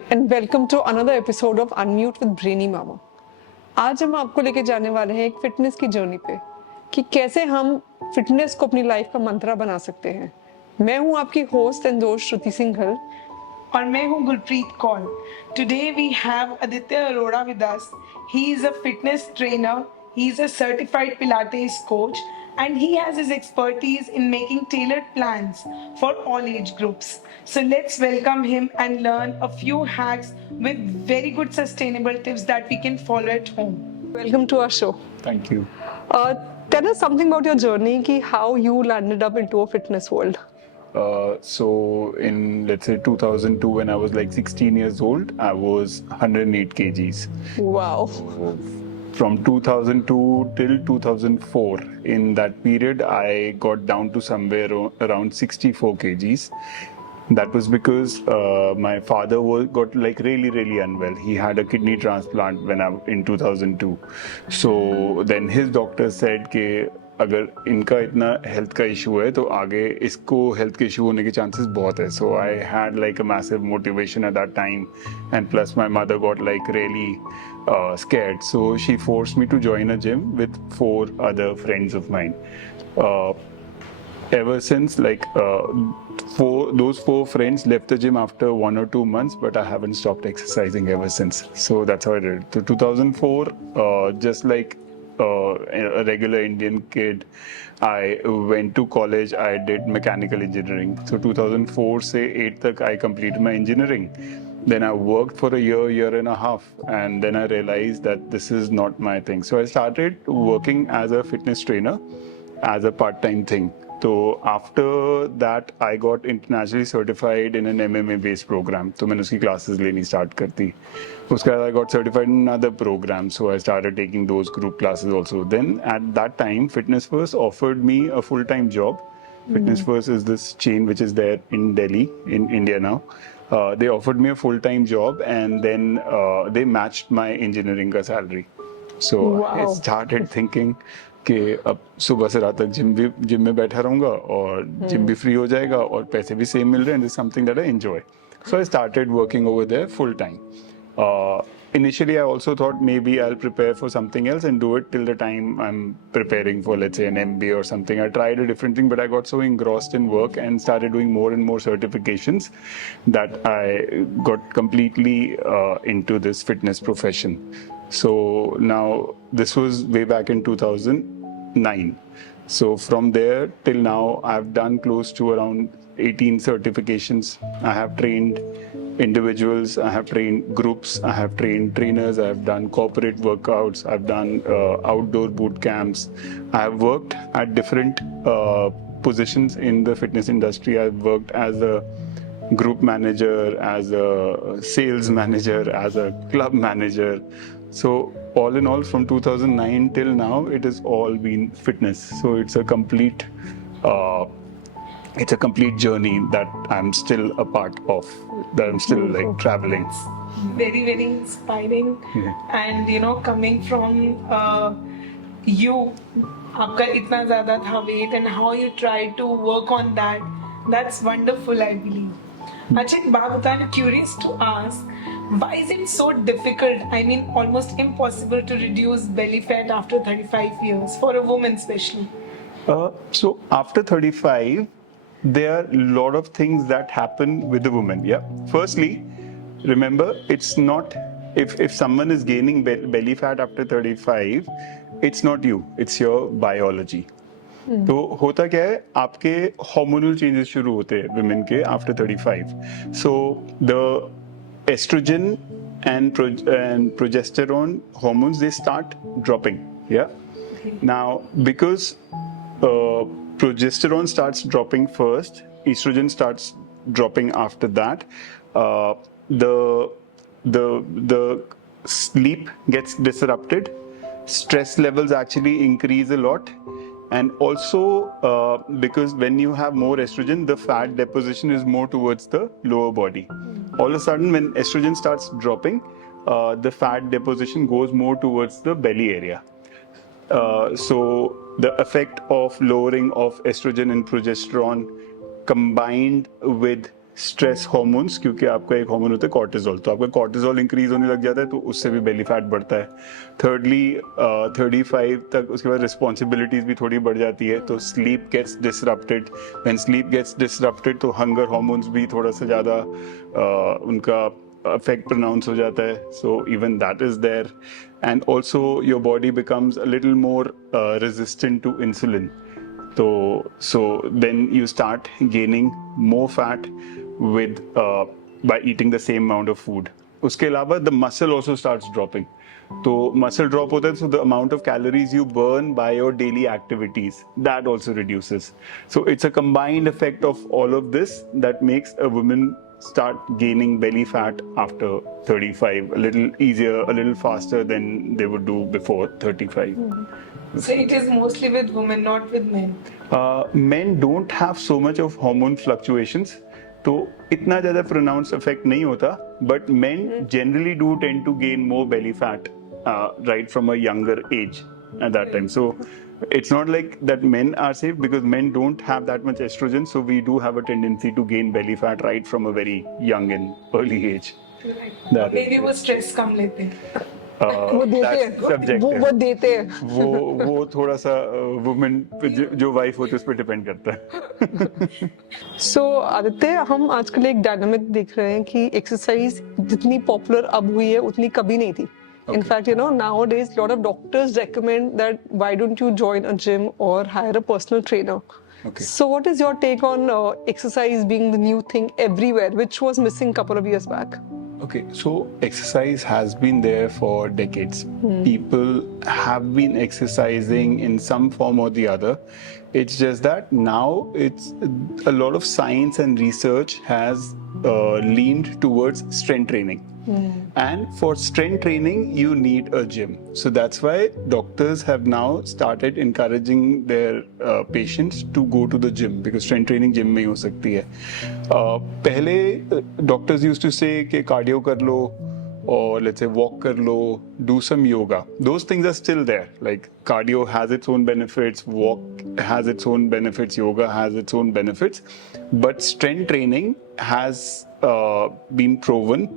Hi and welcome to another episode of unmute with Brainy Mama. आज हम आपको लेके जाने वाले हैं एक फिटनेस की जर्नी पे कि कैसे हम फिटनेस को अपनी लाइफ का मंत्रा बना सकते हैं। मैं हूं आपकी होस्ट एंड दोस्त श्रुति सिंघल और मैं हूं Gurpreet Kaur. Today we have Aditya Arora with us. He is a fitness trainer, he is a certified Pilates coach, and he has his expertise in making tailored plans for all age groups. So let's welcome him and learn a few hacks with very good sustainable tips that we can follow at home. Welcome to our show. Thank you. Tell us something about your journey कि how you landed up into a fitness world. So in let's say 2002, when I was like 16 years old, I was 108 kgs. Wow. From 2002 till 2004, in that period, I got down to somewhere around 64 kgs. That was because my father got like really unwell. He had a kidney transplant in 2002. So then his doctor said कि अगर इनका इतना health का issue है तो आगे इसको health के इशू होने के चांसेस बहुत है. So I had like a massive motivation at that time, and plus my mother got like really scared. So she forced me to join a gym with 4 other friends of mine. Ever since, like those 4 friends left the gym after 1 or 2 months, but I haven't stopped exercising ever since. So that's how I did it. So 2004, just like a regular Indian kid, I went to college. I did mechanical engineering. So 2004 से 8 तक I completed my engineering. Then I worked for a year and a half, and then I realized that this is not my thing. So I started working as a fitness trainer as a part-time thing. So after that, I got internationally certified in an MMA-based program. तो मैंने उसकी classes लेनी start कर दी. उसके बाद I got certified in another program, so I started taking those group classes also. Then at that time, Fitness First offered me a full-time job. Fitness First is this chain which is there in Delhi, in India now. They offered me a full-time job, and then they matched my engineering ka salary. So I Wow. started thinking कि अब सुबह से रात तक gym में बैठा रहूंगा और जिम भी फ्री हो जाएगा और पैसे भी सेम मिल रहे हैं. This something that I enjoy. So I started working over there full time. Initially, I also thought maybe I'll prepare for something else and do it till the time I'm preparing for, let's say, an MBA or something. I tried a different thing, but I got so engrossed in work and started doing more and more certifications that I got completely into this fitness profession. So now, this was way back in 2009. So from there till now, I've done close to around 18 certifications. I have trained individuals, I have trained groups, I have trained trainers, I have done corporate workouts, I've done outdoor boot camps. I have worked at different positions in the fitness industry. I've worked as a group manager, as a sales manager, as a club manager. So all in all, from 2009 till now, it has all been fitness. So it's a complete journey that I'm still a part of, that I'm still like traveling. Very inspiring. And coming from you, आपका इतना ज़्यादा था weight and how you tried to work on that, that's wonderful, I believe. अच्छा, एक बात बता, I'm curious to ask, why is it so difficult, I mean almost impossible to reduce belly fat after 35 years, for a woman especially? So after 35, there are a lot of things that happen with the woman. Yeah. Firstly, remember, it's not if someone is gaining belly fat after 35, it's not you, it's your biology. तो होता क्या है, आपके hormonal changes शुरू होते हैं women के after 35. So the estrogen and progesterone hormones, they start dropping. Yeah. Now, because progesterone starts dropping first, estrogen starts dropping after that, the sleep gets disrupted, stress levels actually increase a lot, and also because when you have more estrogen, the fat deposition is more towards the lower body. All of a sudden, when estrogen starts dropping, the fat deposition goes more towards the belly area. So the effect of lowering of estrogen and progesterone combined with stress hormones, क्योंकि आपका एक hormone होता है cortisol, तो आपका cortisol increase होने लग जाता है तो उससे भी बेली फैट बढ़ता है। थर्डली 35 तक उसके बाद रिस्पॉन्सिबिलिटीज भी थोड़ी बढ़ जाती है, तो sleep gets disrupted. When sleep gets disrupted तो हंगर हार्मोन्स भी थोड़ा सा ज़्यादा उनका effect pronounced हो जाता है, so even that is there, and also your body becomes a little more resistant to insulin, so then you start gaining more fat with by eating the same amount of food. उसके अलावा the muscle also starts dropping, तो muscle drop होता है, so the amount of calories you burn by your daily activities, that also reduces. So it's a combined effect of all of this that makes a woman start gaining belly fat after 35 a little easier, a little faster than they would do before 35. So it is mostly with women, not with men. Men don't have so much of hormone fluctuations, तो इतना ज़्यादा pronounced effect नहीं होता, but men generally do tend to gain more belly fat right from a younger age at that time. So it's not like that men are safe, because men don't have that much estrogen, so we do have a tendency to gain belly fat right from a very young and early age. That Maybe is वो stress कम लेते हैं. वो देते that's हैं, subjective. वो देते हैं। वो थोड़ा सा वुमेन जो वाइफ होती है उस पर डिपेंड करता है। सो आदित्य, हम आजकल एक डायनामिक देख रहे हैं कि एक्सरसाइज जितनी पॉपुलर अब हुई है उतनी कभी नहीं थी। In fact, you know, nowadays, a lot of doctors recommend that why don't you join a gym or hire a personal trainer. Okay. So, what is your take on exercise being the new thing everywhere, which was missing a couple of years back? Okay, so exercise has been there for decades. People have been exercising in some form or the other. It's just that now it's a lot of science and research has leaned towards strength training. And for strength training, you need a gym. So that's why doctors have now started encouraging their patients to go to the gym, because strength training gym में ही हो सकती है. पहले doctors used to say कि cardio कर लो, or let's say walk kar lo, do some yoga. Those things are still there. Like cardio has its own benefits, walk has its own benefits, yoga has its own benefits. But strength training has been proven,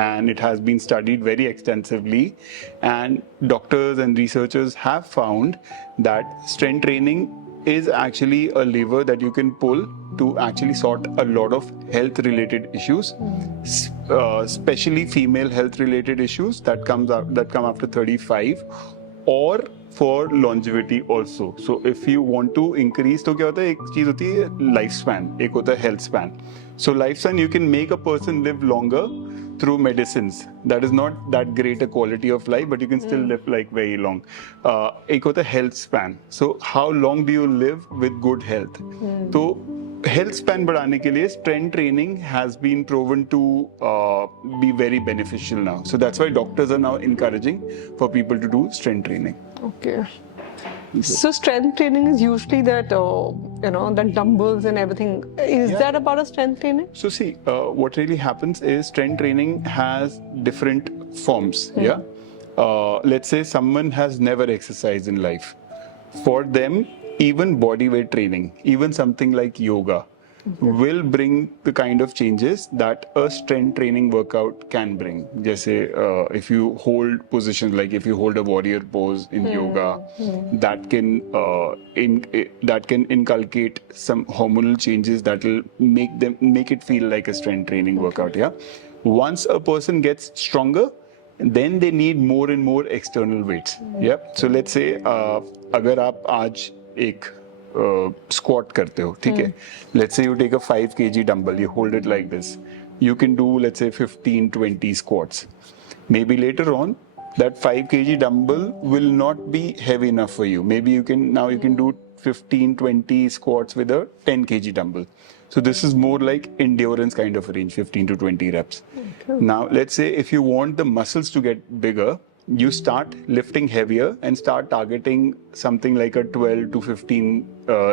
and it has been studied very extensively. And doctors and researchers have found that strength training is actually a lever that you can pull to actually sort a lot of health related issues, especially female health related issues that come after 35, or for longevity also. So if you want to increase, तो क्या होता है, एक चीज होती है lifespan, एक होता है health span. So lifespan, you can make a person live longer through medicines. That is not that great a quality of life, but you can still live like very long. एक होता है health span. So how long do you live with good health? तो health span बढ़ाने के लिए strength training has been proven to be very beneficial now. So that's why doctors are now encouraging for people to do strength training. Okay. So strength training is usually that that dumbbells and everything. Is that about a strength training? So see, what really happens is strength training has different forms. Yeah. Let's say someone has never exercised in life. For them, even body weight training, even something like yoga, will bring the kind of changes that a strength training workout can bring. जैसे if you hold positions, like if you hold a warrior pose in yoga, that can inculcate some hormonal changes that will make it feel like a strength training workout. Yeah. Once a person gets stronger, then they need more and more external weights. Yeah. So let's say अगर आप आज एक squat करते हो, ठीक है? Let's say you take a 5 kg dumbbell, you hold it like this. You can do, let's say, 15-20 squats. Maybe later on, that 5 kg dumbbell will not be heavy enough for you. Maybe you can do 15-20 squats with a 10 kg dumbbell. So this is more like endurance kind of range, 15 to 20 reps. Okay. Now, let's say if you want the muscles to get bigger, you start lifting heavier and start targeting something like a 12 to 15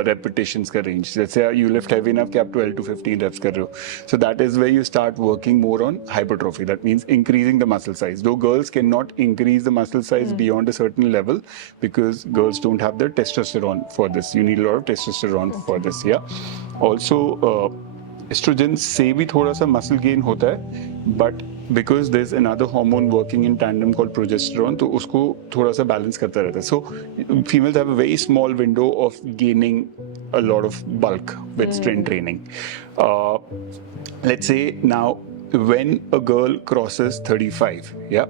repetitions ka range. Let's say you lift heavy enough कि आप 12 to 15 reps कर रहे हो. So that is where you start working more on hypertrophy. That means increasing the muscle size. Though girls cannot increase the muscle size beyond a certain level, because girls don't have the testosterone for this. You need a lot of testosterone for this. Yeah. Also, estrogen से भी थोड़ा सा muscle gain होता है, but because there is another hormone working in tandem called progesterone, तो उसको थोड़ा सा बैलेंस करता रहता है. So females have a very small window of gaining a lot of bulk with strength training. Let's say now when a girl crosses 35, yeah,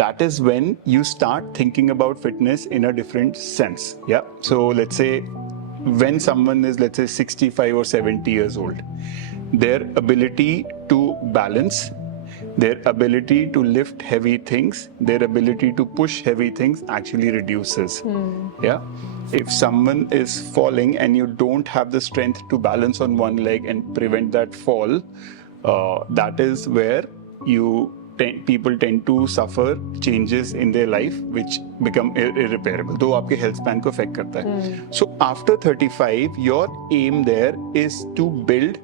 that is when you start thinking about fitness in a different sense. Yeah, so let's say when someone is, let's say, 65 or 70 years old, their ability to balance, their ability to lift heavy things, their ability to push heavy things actually reduces. Yeah, if someone is falling and you don't have the strength to balance on one leg and prevent that fall, that is where people tend to suffer changes in their life which become irreparable, though आपके health span को affect करता है. So after 35, your aim there is to build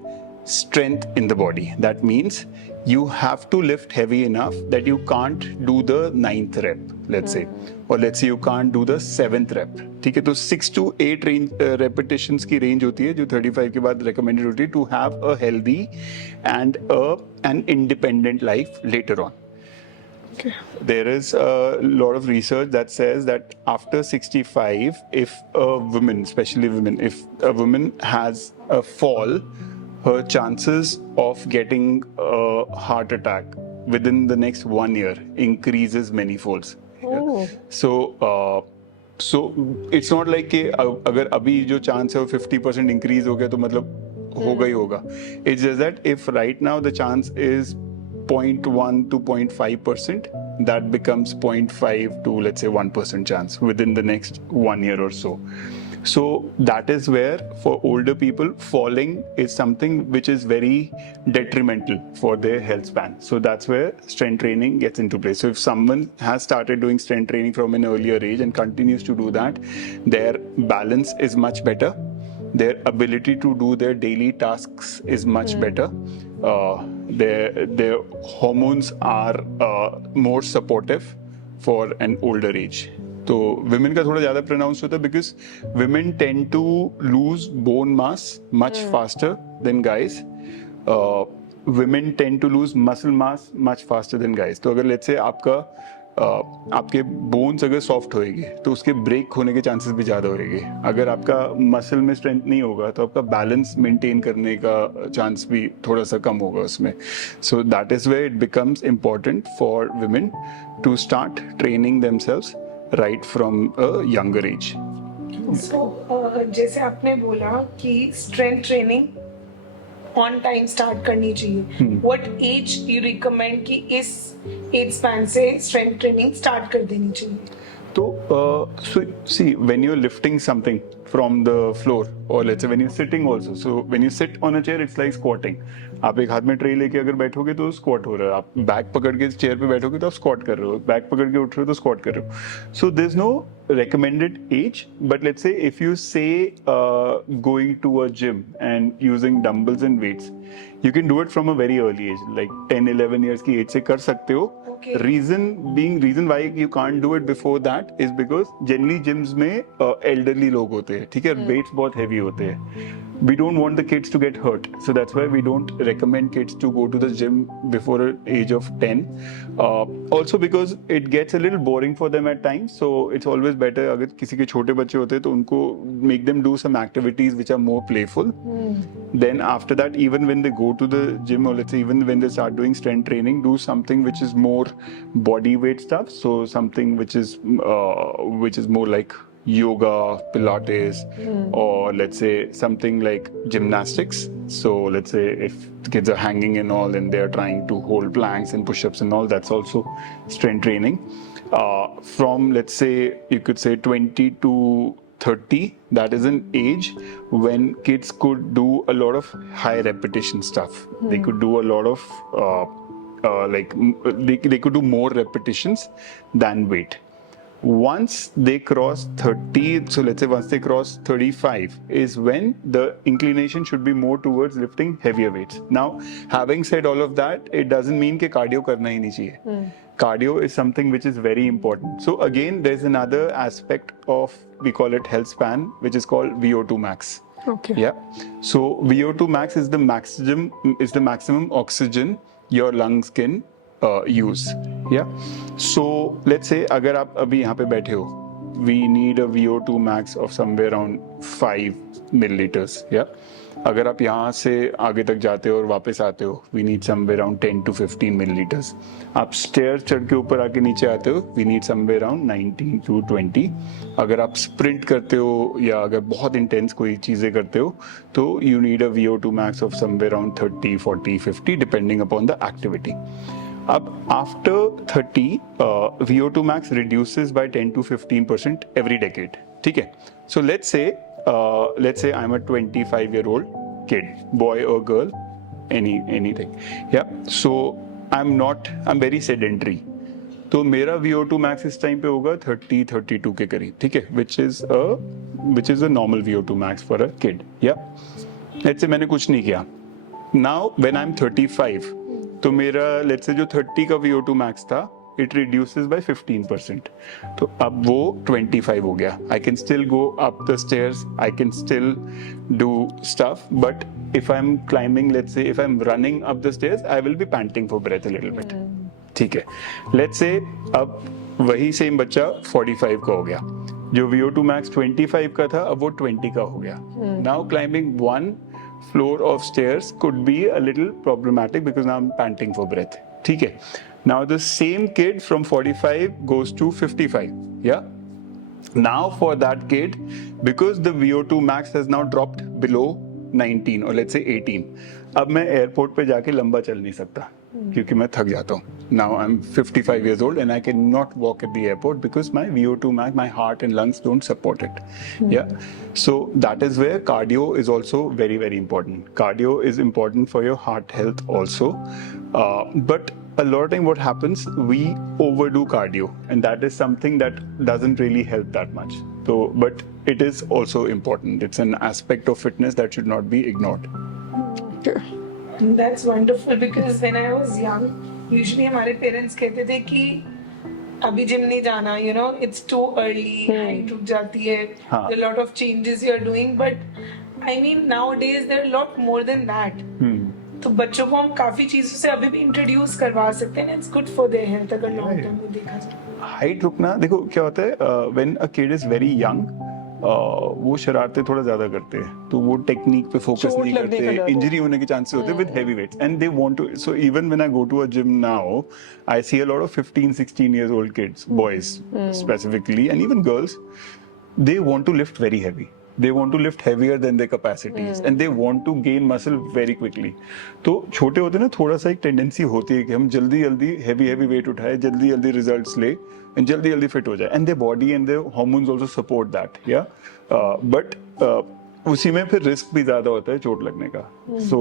strength in the body. That means you have to lift heavy enough that you can't do the 9th rep, let's say, or let's say you can't do the 7th rep. ठीक है, तो 6 to 8 repetitions की range होती है जो 35 के बाद recommended होती है to have a healthy and an independent life later on. Okay. There is a lot of research that says that after 65, if a woman, especially women, if a woman has a fall, her chances of getting a heart attack within the next 1 year increases many folds. Oh. So it's not like कि अगर अभी जो chance है वो 50% increase हो गया तो मतलब होगा ही होगा. It's just that if right now the chance is 0.1 to 0.5%, that becomes 0.5 to, let's say, 1% chance within the next 1 year or so. So that is where for older people falling is something which is very detrimental for their health span. So that's where strength training gets into place. So if someone has started doing strength training from an earlier age and continues to do that, their balance is much better. Their ability to do their daily tasks is much better. Their hormones are more supportive for an older age. तो women का थोड़ा ज़्यादा pronounced होता है because women tend to lose bone mass much faster than guys. Women tend to lose muscle mass much faster than guys. तो अगर let's say आपके bones अगर soft होएंगे तो उसके break होने के chances भी ज़्यादा होएंगे. अगर आपका muscle में strength नहीं होगा तो आपका balance maintain करने का chance भी थोड़ा सा कम होगा उसमें. So that is where it becomes important for women to start training themselves right from a younger age. So जैसे आपने बोला कि strength training on time start करनी चाहिए. What age you recommend कि इस age span से strength training start कर देनी चाहिए? So see, when you're lifting something from the floor, or let's say when you're sitting also, so when you sit on a chair, it's like squatting. आप एक हाथ में tray लेके अगर बैठोगे तो स्क्वाट हो रहा है, आप बैक पकड़ के चेयर पे बैठोगे तो आप स्क्वाट कर रहे हो, बैक पकड़ के उठ रहे हो तो स्क्वाट कर रहे हो. So there is no recommended age, but let's say if you say going to a gym and using dumbbells and weights, you can do it from a very early age, like 10-11 years की age से कर सकते हो. Okay. Reason why you can't do it before that is because generally gyms में elderly लोग होते हैं, ठीक है, weights बहुत heavy होते हैं. We don't want the kids to get hurt, so that's why we don't recommend kids to go to the gym before the age of 10. Also because it gets a little boring for them at times, so it's always better अगर किसी के छोटे बच्चे होते हैं तो उनको make them do some activities which are more playful. Then after that, even when they go to the gym, or let's say even when they start doing strength training, do something which is more body weight stuff. So something which is more like yoga, Pilates, or let's say something like gymnastics. So let's say if the kids are hanging and all and they're trying to hold planks and push-ups and all, that's also strength training. From let's say you could say 20 to 30, that is an age when kids could do a lot of high repetition stuff. They could do a lot of they could do more repetitions than weight. Once they cross 30, so let's say once they cross 35 is when the inclination should be more towards lifting heavier weights. Now, having said all of that, it doesn't mean कि cardio करना ही नहीं चाहिए. Cardio is something which is very important. So again, there's another aspect of, we call it health span, which is called VO2 max. Okay. Yeah. So VO2 max is the maximum oxygen your lungs can use. Yeah. So let's say अगर आप अभी यहाँ पे बैठे हो, we need a VO2 max of somewhere around 5 milliliters. Yeah. अगर आप यहाँ से आगे तक जाते हो और वापस आते हो, we need somewhere around 10 to 15 milliliters. आप stairs चढ़ के ऊपर आके नीचे आते हो, we need somewhere around 19 to 20. अगर आप sprint करते हो या अगर बहुत intense कोई चीज़ें करते हो, तो you need a VO2 max of somewhere around 30, 40, 50 depending upon the activity. अब after 30, VO2 max reduces by 10 to 15% every decade. ठीक है? So let's say I'm a 25-year-old kid, boy or girl, anything. Yeah. So I'm very sedentary. तो मेरा VO2 max इस time पे होगा 30-32 के करीब, ठीक है? which is a normal VO2 max for a kid. Yeah. Let's say मैंने कुछ नहीं किया. Now when I'm 35, तो मेरा let's say जो 30 का VO2 max था, it reduces by 15%. तो अब वो 25 हो गया. I can still go up the stairs, I can still do stuff, but if I'm climbing, let's say if I'm running up the stairs, I will be panting for breath a little bit. ठीक है. Let's say अब वही same बच्चा 45 का हो गया. जो VO2 max 25 का था, अब वो 20 का हो गया. Now climbing one floor of stairs could be a little problematic because now I'm panting for breath. ठीक है. Now the same kid from 45 goes to 55. Yeah. Now for that kid, because the VO2 max has now dropped below 19 or let's say 18, अब मैं airport पे जाके लंबा चल नहीं सकता क्योंकि मैं थक जाता हूँ. Now I'm 55 years old and I cannot walk at the airport because my VO2 max, my heart and lungs don't support it. Yeah. So that is where cardio is also very, very important. Cardio is important for your heart health also. But a lot of time what happens, we overdo cardio and that is something that doesn't really help that much. So, but it is also important. It's an aspect of fitness that should not be ignored. Okay. And that's wonderful because when I was young, usually हमारे parents कहते थे कि अभी gym नहीं जाना, you know, it's too early, height रुक जाती है, हाँ. there are a lot of changes you're doing, but I mean nowadays there are a lot more than that. तो बच्चों को हम काफी चीजों से अभी भी इंट्रोड्यूस करवा सकते हैं, it's good for their health अगर लॉन्ग टर्म में देखा जाए. हाइट रुकना, देखो क्या होता है, when a kid is very young, वो शरारतें थोड़ा ज्यादा करते हैं, तो वो टेक्निक पे फोकस चोट नहीं लगने का करते, डर इंजरी होने के चांसेस होते हैं with heavy weights and they want to. So even when I go to a gym now, I see a lot of 15-16 years old kids, boys specifically and even girls, they want to lift very heavy. They want to lift heavier than their capacities and they want to gain muscle very quickly. तो छोटे होते ना, थोड़ा सा एक tendency होती है कि हम जल्दी जल्दी heavy वेट उठाए, जल्दी जल्दी रिजल्ट्स ले एंड जल्दी जल्दी फिट हो जाए, and their body and their hormones also support that. Yeah but उसी में फिर रिस्क भी ज्यादा होता है चोट लगने का. So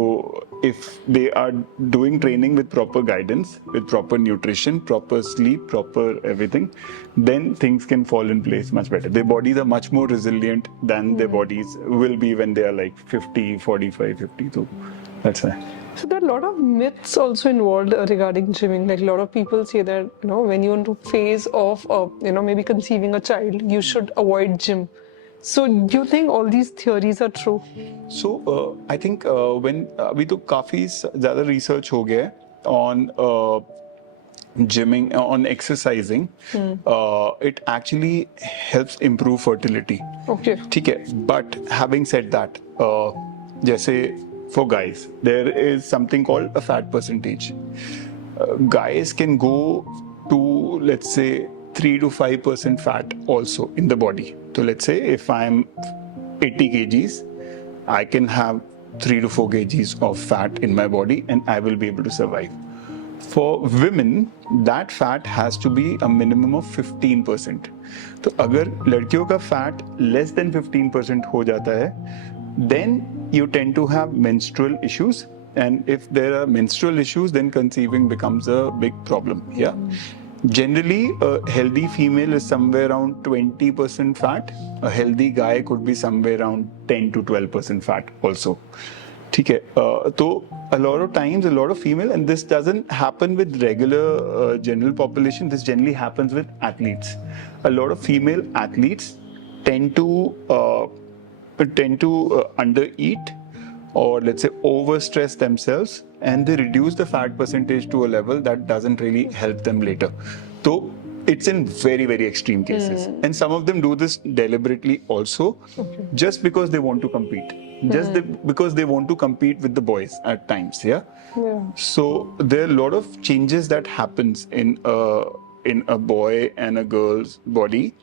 if they are doing training with proper guidance, with proper nutrition, proper sleep, proper everything, then things can fall in place much better. Their bodies are much more resilient than their bodies will be when they are like 50, 45, 50. So that's why. So there are a lot of myths also involved regarding gymming. Like a lot of people say that, you know, when you're into phase of, you know, maybe conceiving a child, you should avoid gym. So do you think all these theories are true? So I think when अभी तो काफी ज़्यादा research हो गया है on gymming, on exercising. It actually helps improve fertility. Okay. ठीक है. But having said that, जैसे for guys, there is something called a fat percentage. Guys can go to, let's say, 3 to 5% fat also in the body. So let's say if I'm 80 kgs, I can have 3 to 4 kgs of fat in my body and I will be able to survive. For women, that fat has to be a minimum of 15%. तो अगर लड़कियों का fat less than 15% हो जाता है, then you tend to have menstrual issues, and if there are menstrual issues, then conceiving becomes a big problem. Yeah. Generally, a healthy female is somewhere around 20% fat. A healthy guy could be somewhere around 10 to 12% fat also. ठीक है. तो a lot of times, a lot of female, and this doesn't happen with regular general population, this generally happens with athletes. A lot of female athletes tend to tend to undereat or let's say overstress themselves, and they reduce the fat percentage to a level that doesn't really help them later. So it's in very, very extreme cases. And some of them do this deliberately also, just because they want to compete. Because they want to compete with the boys at times, yeah? So there are a lot of changes that happens in a boy and a girl's body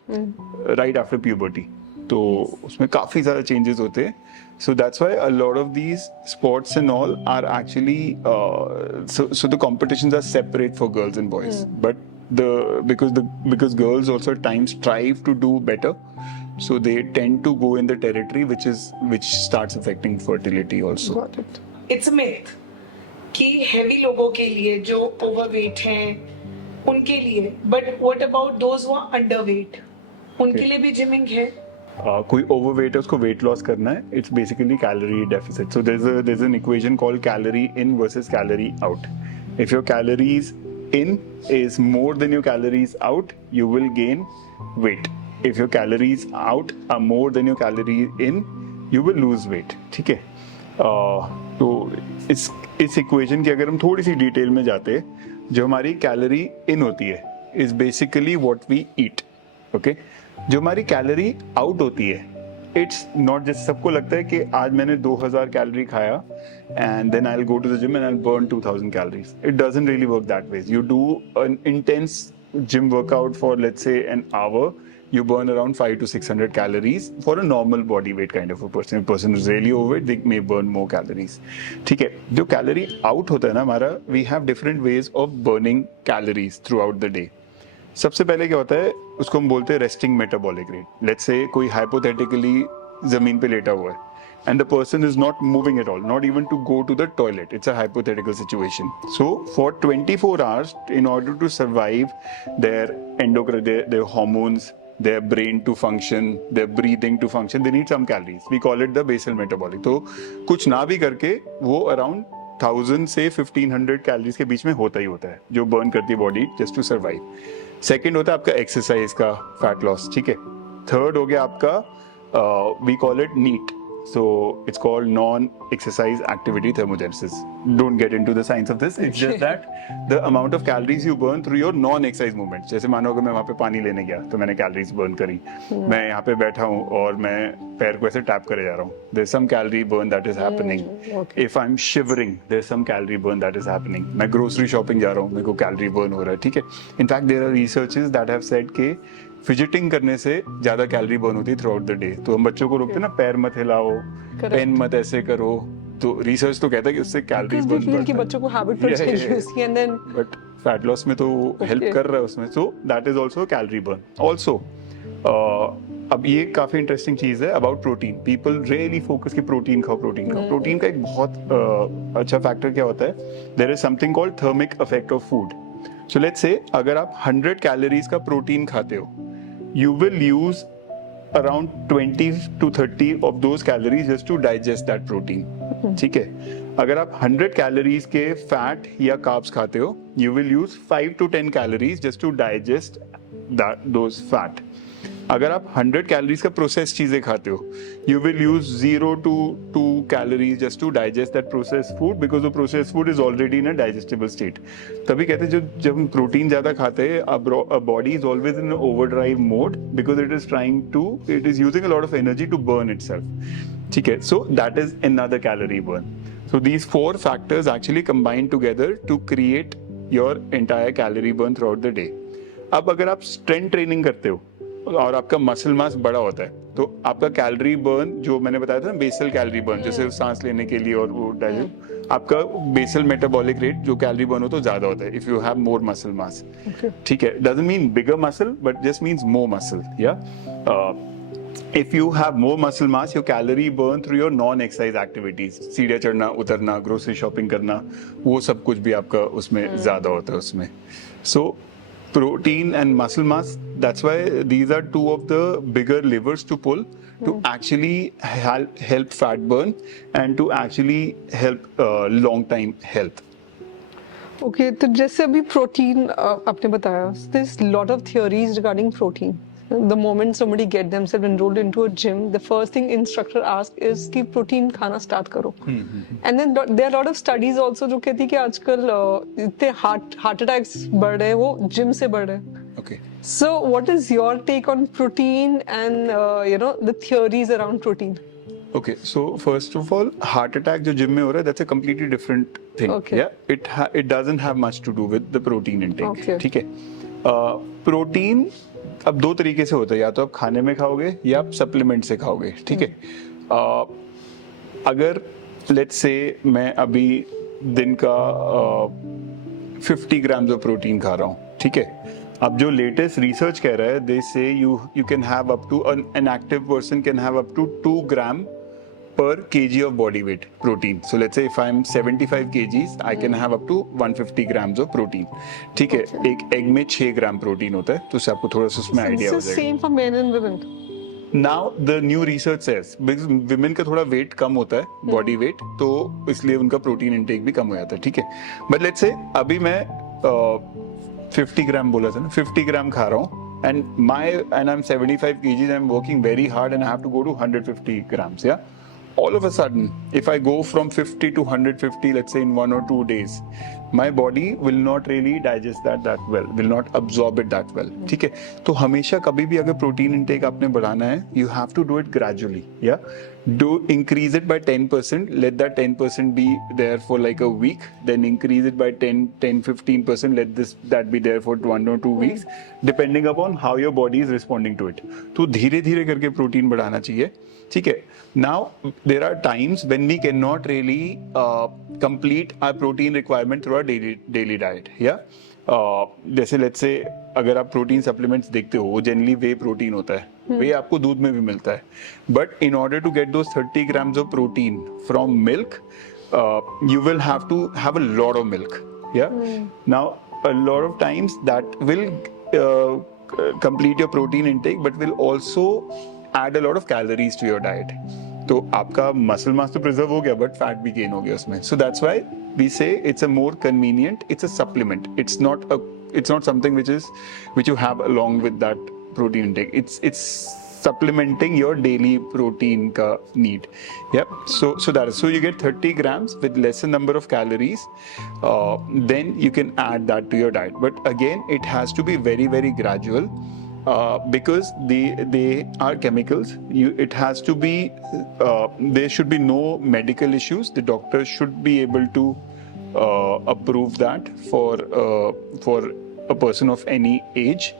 right after puberty. तो उसमें काफी सारे changes होते हैं. So that's why a lot of these sports and all are actually so the competitions are separate for girls and boys. But because girls also at times strive to do better, so they tend to go in the territory which starts affecting fertility also. Got it. It's a myth कि heavy लोगों के लिए जो overweight हैं उनके लिए, but what about those who are underweight? उनके लिए भी gymming है? कोई ओवरवेट है उसको वेट लॉस करना है, it's basically calorie deficit. So there is an equation called calorie in versus calorie out. If your calories in is more than your calories out, you will gain weight. If your calories out are more than your calories in, you will lose weight. ठीक है. तो इस equation की अगर हम थोड़ी सी detail में जाते, जो हमारी कैलोरी इन होती है is basically what we eat. Okay. जो हमारी कैलोरी आउट होती है, इट्स नॉट जस्ट, सबको लगता है कि आज मैंने 2000 कैलोरी खाया and then I'll go to the gym and I'll burn 2000 calories. It doesn't really work that way. You do an intense gym workout for let's say an hour, you burn around 500 to 600 calories for a normal body weight kind of a person. A person who's really overweight, they may burn more calories. ठीक है. जो calorie out होता है ना हमारा, we have different ways of burning calories throughout the day. सबसे पहले क्या होता है, उसको हम बोलते हैं resting metabolic rate. Let's say कोई हाइपोथेटिकली जमीन पे लेटा हुआ है and the person is not moving at all, not even to go to the toilet. It's a hypothetical situation. So for 24 hours, in order to survive, their endocrine, their hormones, their brain to function, their breathing to function, they need some calories. We call it the basal metabolic. तो कुछ ना भी करके वो around 1000 से 1500 calories के बीच में होता ही होता है, जो बर्न करती है body just to survive. Second होता है आपका एक्सरसाइज का फैट लॉस. ठीक है. थर्ड हो गया आपका we call it NEAT. So it's called non-exercise activity thermogenesis. Don't get into the science of this. It's just that the amount of calories you burn through your non-exercise movements. जैसे मानो अगर मैं वहाँ पे पानी लेने गया तो मैंने कैलोरीज बर्न करी. मैं यहाँ पे बैठा हूँ और मैं पैर को ऐसे टैप करे जा रहा हूँ. There's some calorie burn that is happening. Okay. If I'm shivering, there's some calorie burn that is happening. मैं grocery shopping जा रहा हूँ, मेरे को calorie burn हो रहा है. ठीक है. In fact, there are researches that have said कि फिजिटिंग करने से ज्यादा कैलोरी बर्न होती है थ्रू आउट द डे. तो हम बच्चों को रोकते हैं ना, पैर मत हिलाओ, पेन मत ऐसे करो. तो रिसर्च तो कहता है कि उससे कैलोरीज बर्न बढ़ता है. कि बच्चों को हैबिट पर चेंज उसकी, and then but fat loss में तो हेल्प कर रहा है उसमें. So that is also calorie burn. Also अब ये काफी इंटरेस्टिंग चीज है about protein. People really focus कि प्रोटीन खाओ, प्रोटीन खाओ. प्रोटीन का एक बहुत अच्छा फैक्टर क्या होता है, there is something called thermic effect of food. So let's say अगर आप 100 कैलोरीज का प्रोटीन खाते हो, you will use around 20 to 30 of those calories just to digest that protein. ठीक है. अगर आप 100 कैलोरीज के फैट या कार्ब्स खाते हो, you will use 5 to 10 calories just to digest those fat. अगर आप 100 कैलोरीज का प्रोसेस चीजें खाते हो, you will use 0 to 2 calories just to digest that processed food, because the processed food is already in a digestible state. तभी कहते हैं जब हम प्रोटीन ज्यादा खाते हैं, our body is always in an overdrive mode because it is using a lot of energy to burn itself. ठीक है. So that is another calorie burn. So these 4 factors actually combine together to create your entire calorie burn throughout the day. अब अगर आप strength training करते हो और आपका muscle mass बड़ा होता है, तो आपका कैलोरी बर्न जो मैंने बताया था ना, बेसल कैलोरी बर्न, जैसे सांस लेने के लिए और वो डाइजेस्ट, आपका बेसल मेटाबॉलिक रेट जो कैलोरी बर्न हो तो ज्यादा होता है if you have more muscle mass. ठीक है. Doesn't mean bigger muscle, but just means more muscle. या if you have more muscle mass, your calorie burn through your non-exercise activities, सीढ़ियाँ चढ़ना, उतरना, grocery shopping करना, वो सब कुछ भी आपका उसमें ज्यादा होता है उसमें. So protein and muscle mass, that's why these are 2 of the bigger levers to pull to actually help fat burn and to actually help long time health. Okay. तो जैसे अभी प्रोटीन आपने बताया, there's lot of theories regarding protein. The moment somebody get themselves enrolled into a gym, the first thing instructor asks is कि protein खाना start करो. And then there are a lot of studies also जो कहती है कि आजकल इतने heart attacks बढ़ रहे हैं वो gym से बढ़ रहे हैं. Okay. So what is your take on protein and the theories around protein? Okay, so first of all, heart attack जो gym में हो रहा है, that's a completely different thing. Okay. Yeah, it doesn't have much to do with the protein intake. Okay. ठीक है. Protein अब दो तरीके से होता है, या तो आप खाने में खाओगे या आप सप्लीमेंट से खाओगे. ठीक है. अगर लेट्स से मैं अभी दिन का 50 ग्राम्स ऑफ प्रोटीन खा रहा हूँ. ठीक है. अब जो लेटेस्ट रिसर्च कह रहा है, they say you can have up to an active person can have up to 2 gram per kg of body weight protein. So let's say if I'm 75 kgs, I can have up to 150 grams of protein. ठीक है. एक egg में 6 gram protein होता है, तो उससे आपको थोड़ा सा उसमें आइडिया हो This is जाएगा. same for men and women. Now the new research says because women का थोड़ा वेट कम होता है, बॉडी वेट, तो इसलिए उनका प्रोटीन इंटेक भी कम हो जाता है. ठीक है. बट लेट्स से अभी मैं 50 ग्राम बोला था ना, 50 ग्राम खा रहा हूँ. And I'm 75 kgs, I'm working very hard and I have to go to 150 grams. Yeah. All of a sudden, if I go from 50 to 150, let's say in 1 or 2 days, my body will not really digest that well, will not absorb it that well. ठीक है. तो हमेशा कभी भी अगर protein intake आपने बढ़ाना है, you have to do it gradually. Yeah. Do increase it by 10%. Let that 10% be there for like a week. Then increase it by 10-15%. Let that be there for 1 or 2 weeks, depending upon how your body is responding to it. तो धीरे धीरे करके protein बढ़ाना चाहिए. ठीक है. Now there are times when we cannot really complete our protein requirement through our daily diet. Yeah. जैसे let's say अगर आप प्रोटीन सप्लीमेंट्स देखते हो, वो जनरली वे प्रोटीन होता है. वे आपको दूध में भी मिलता है. But in order to get those 30 grams of protein from milk, you will have to have a lot of milk. Yeah. Now a lot of times that will complete your protein intake, but will also add a lot of calories to your diet. तो आपका muscle mass तो preserve हो गया, but fat भी gain हो गया उसमें. So that's why we से it's a more convenient, it's a supplement. It's not something which you have along with that protein intake. It's supplementing your daily protein ka need. Yeah. So you get 30 grams with lesser number of calories. Then you can add that to your diet. But again, it has to be very, very gradual. Because they are chemicals. It has to be. There should be no medical issues. The doctor should be able to approve that for a person of any age.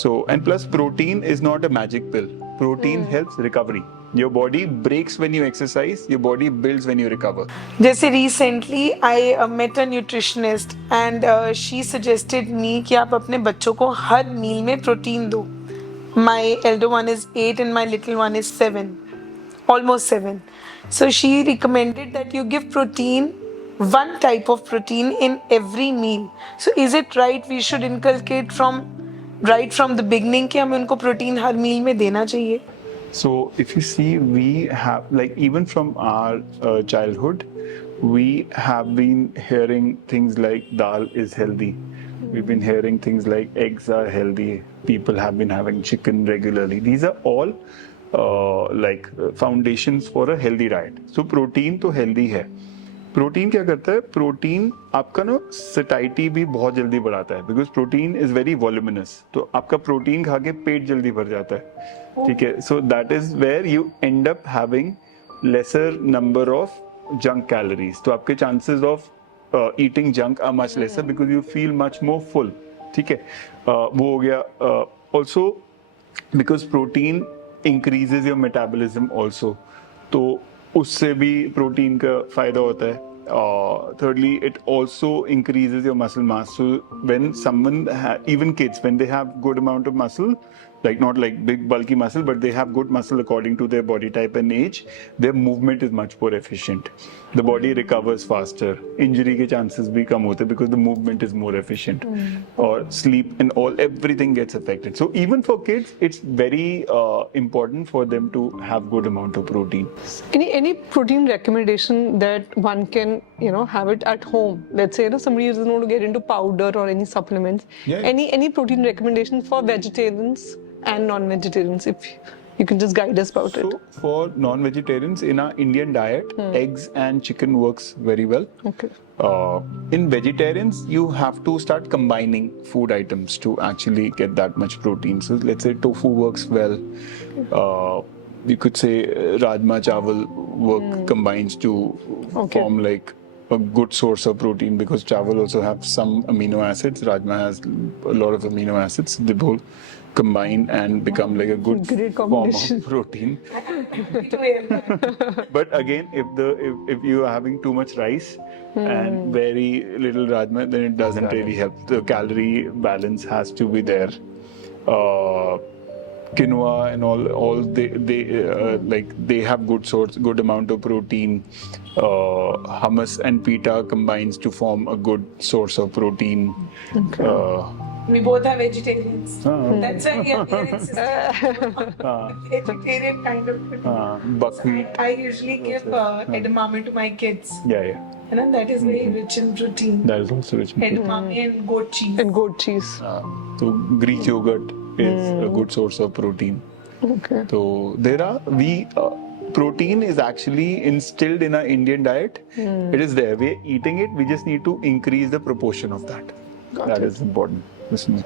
So, and plus protein is not a magic pill. Protein helps recovery. Your body breaks when you exercise. Your body builds when you recover. जैसे recently I met a nutritionist and she suggested me कि आप अपने बच्चों को हर मील में protein दो. My elder one is 8 and my little one is 7, almost 7. So she recommended that you give protein, one type of protein in every meal. So is it right we should inculcate right from the beginning कि हमें उनको protein हर मील में देना चाहिए? So if you see, we have, like, even from our childhood, we have been hearing things like dal is healthy. We've been hearing things like eggs are healthy. People have been having chicken regularly. These are all foundations for a healthy diet. So protein तो healthy है. Protein क्या करता है? Protein आपका ना satiety भी बहुत जल्दी बढ़ाता है, because protein is very voluminous. तो आपका प्रोटीन खा के पेट जल्दी भर जाता है. ठीक है. So that is where you end up having lesser number of junk calories. तो आपके chances of eating junk are much lesser because you feel much more full. ठीक है. वो हो गया. Also because protein increases your metabolism also, तो उससे भी प्रोटीन का फायदा होता है. Thirdly, it also increases your muscle mass. So when someone, even kids, when they have good amount of muscle, like not like big bulky muscle, but they have good muscle according to their body type and age, their movement is much more efficient. The body recovers faster. Injury के chances भी कम होते because the movement is more efficient. Or sleep and everything gets affected. So even for kids, it's very important for them to have good amount of protein. Any protein recommendation that one can have it at home? Let's say somebody doesn't want to get into powder or any supplements. Yeah. Any protein recommendation for vegetarians? and non-vegetarians, if you can just guide us about it. So for non-vegetarians in our Indian diet, eggs and chicken works very well. Okay. In vegetarians, you have to start combining food items to actually get that much protein. So let's say tofu works well. You could say rajma chawal combines to form like a good source of protein, because chawal also have some amino acids. Rajma has a lot of amino acids. They both combine and become like a good Great form combination. of protein. Happy to hear that. But again, if you are having too much rice and very little rajma, then it doesn't really help. The calorie balance has to be there. Quinoa and all they have good amount of protein. Hummus and pita combines to form a good source of protein. We both are vegetarians. That's why your parents is vegetarian kind of. Buckwheat. I usually give edamame to my kids. Yeah. You know, that is very rich in protein. That is also rich in protein. Edamame and goat cheese. And goat cheese. So Greek yogurt is a good source of protein. Okay. So protein is actually instilled in our Indian diet. It is there. We're eating it. We just need to increase the proportion of that. That is important. इसमें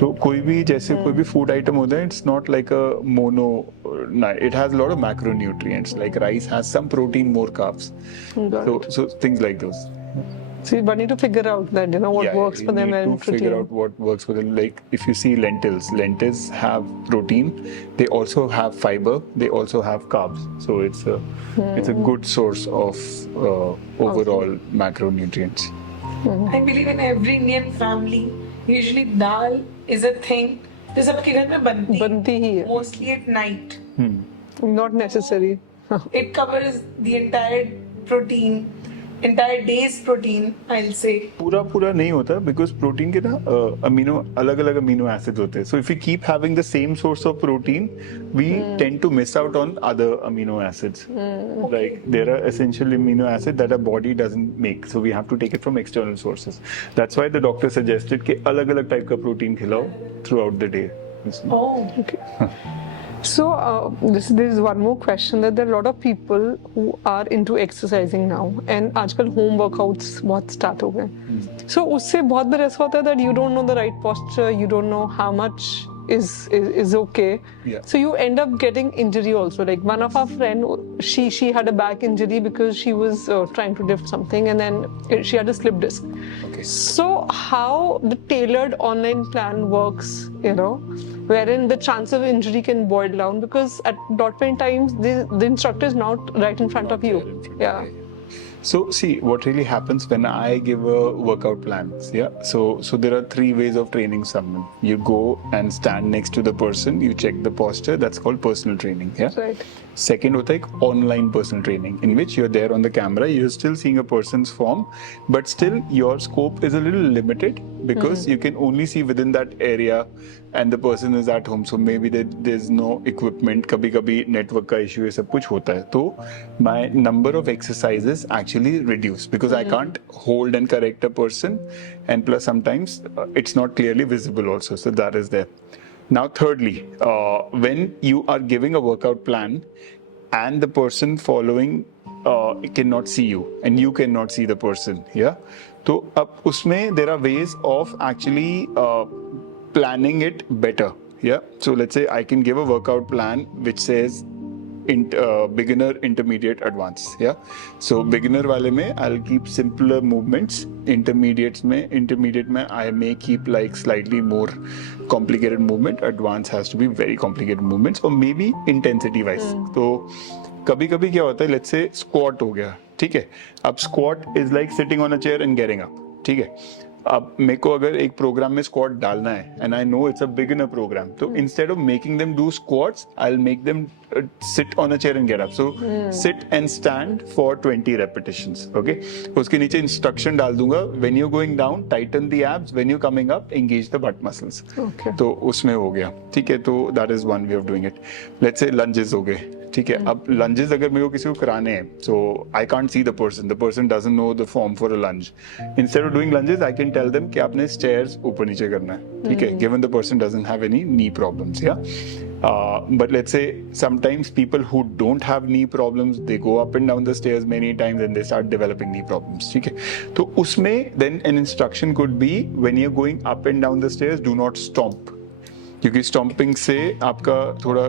तो कोई भी food item होता है, it's not like a mono. It has a lot of macronutrients. Like rice has some protein, more carbs. So things like those. So we need to figure out that, you know, what works for them and protein. Figure out what works for them. Like if you see lentils have protein. They also have fiber. They also have carbs. So it's a good source of overall macronutrients. I believe in every Indian family, usually dal is a thing जो सबके घर में बनती ही है. Mostly at night. Not necessary. It covers the entire day's protein, I'll say. पूरा नहीं होता because protein के ना अलग-अलग amino acids होते हैं. So if we keep having the same source of protein, we tend to miss out on other amino acids. Like there are essential amino acids that our body doesn't make. So we have to take it from external sources. That's why the doctor suggested कि अलग-अलग type का protein खिलाओ throughout the day. Oh. Okay. So there is one more question, that there are a lot of people who are into exercising now, and आजकल home workouts बहुत start हो गए. So उससे बहुत बार ऐसा होता है that you don't know the right posture, you don't know how much is okay. Yeah. So you end up getting injury also. Like one of our friend, she had a back injury because she was trying to lift something, and then she had a slip disc. Okay. So how the tailored online plan works, you know, wherein the chance of injury can boil down, because at dot point times the instructor is not right in front of you. Yeah. So see what really happens when I give a workout plan. Yeah. So there are 3 ways of training someone. You go and stand next to the person. You check the posture. That's called personal training. Yeah. Right. Second होता है एक online personal training, in which you're there on the camera, you're still seeing a person's form, but still your scope is a little limited because you can only see within that area, and the person is at home, so maybe there's no equipment. कभी-कभी network का issue, ये सब कुछ होता है. तो my number of exercises actually reduce because I can't hold and correct a person, and plus sometimes it's not clearly visible also. So that is there. Now, thirdly, when you are giving a workout plan and the person following cannot see you and you cannot see the person, yeah. So, ab usme there are ways of actually planning it better, yeah. So let's say I can give a workout plan which says beginner, intermediate, advanced, yeah. So beginner वाले में I'll keep simpler movements. Intermediate में I may keep like slightly more complicated movement. Advanced has to be very complicated movements, or maybe intensity wise. तो कभी-कभी क्या होता है, let's say squat हो गया, ठीक है. अब squat is like sitting on a chair and getting up, ठीक है. अब मेरे को अगर एक प्रोग्राम में स्क्वाट डालना है and I know it's a beginner program, तो instead of making them do squats, I'll make them sit on a chair and get up. So sit and stand for 20 repetitions. Okay. उसके नीचे instruction डाल दूंगा. When you're going down, tighten the abs. When you're coming up, engage the butt muscles. Okay. तो उसमें हो गया. ठीक है. तो that is one way of doing it. Let's say lunges हो गए. ठीक है. अब lunges अगर मेरे को किसी को कराने हैं, so I can't see the person doesn't know the form for a lunge. Instead of doing lunges, I can tell them कि आपने stairs ऊपर नीचे करना है, ठीक है, given the person doesn't have any knee problems, yeah. But let's say sometimes people who don't have knee problems, they go up and down the stairs many times and they start developing knee problems, ठीक है. तो उसमें then an instruction could be when you're going up and down the stairs, do not stomp. क्योंकि stomping से आपका थोड़ा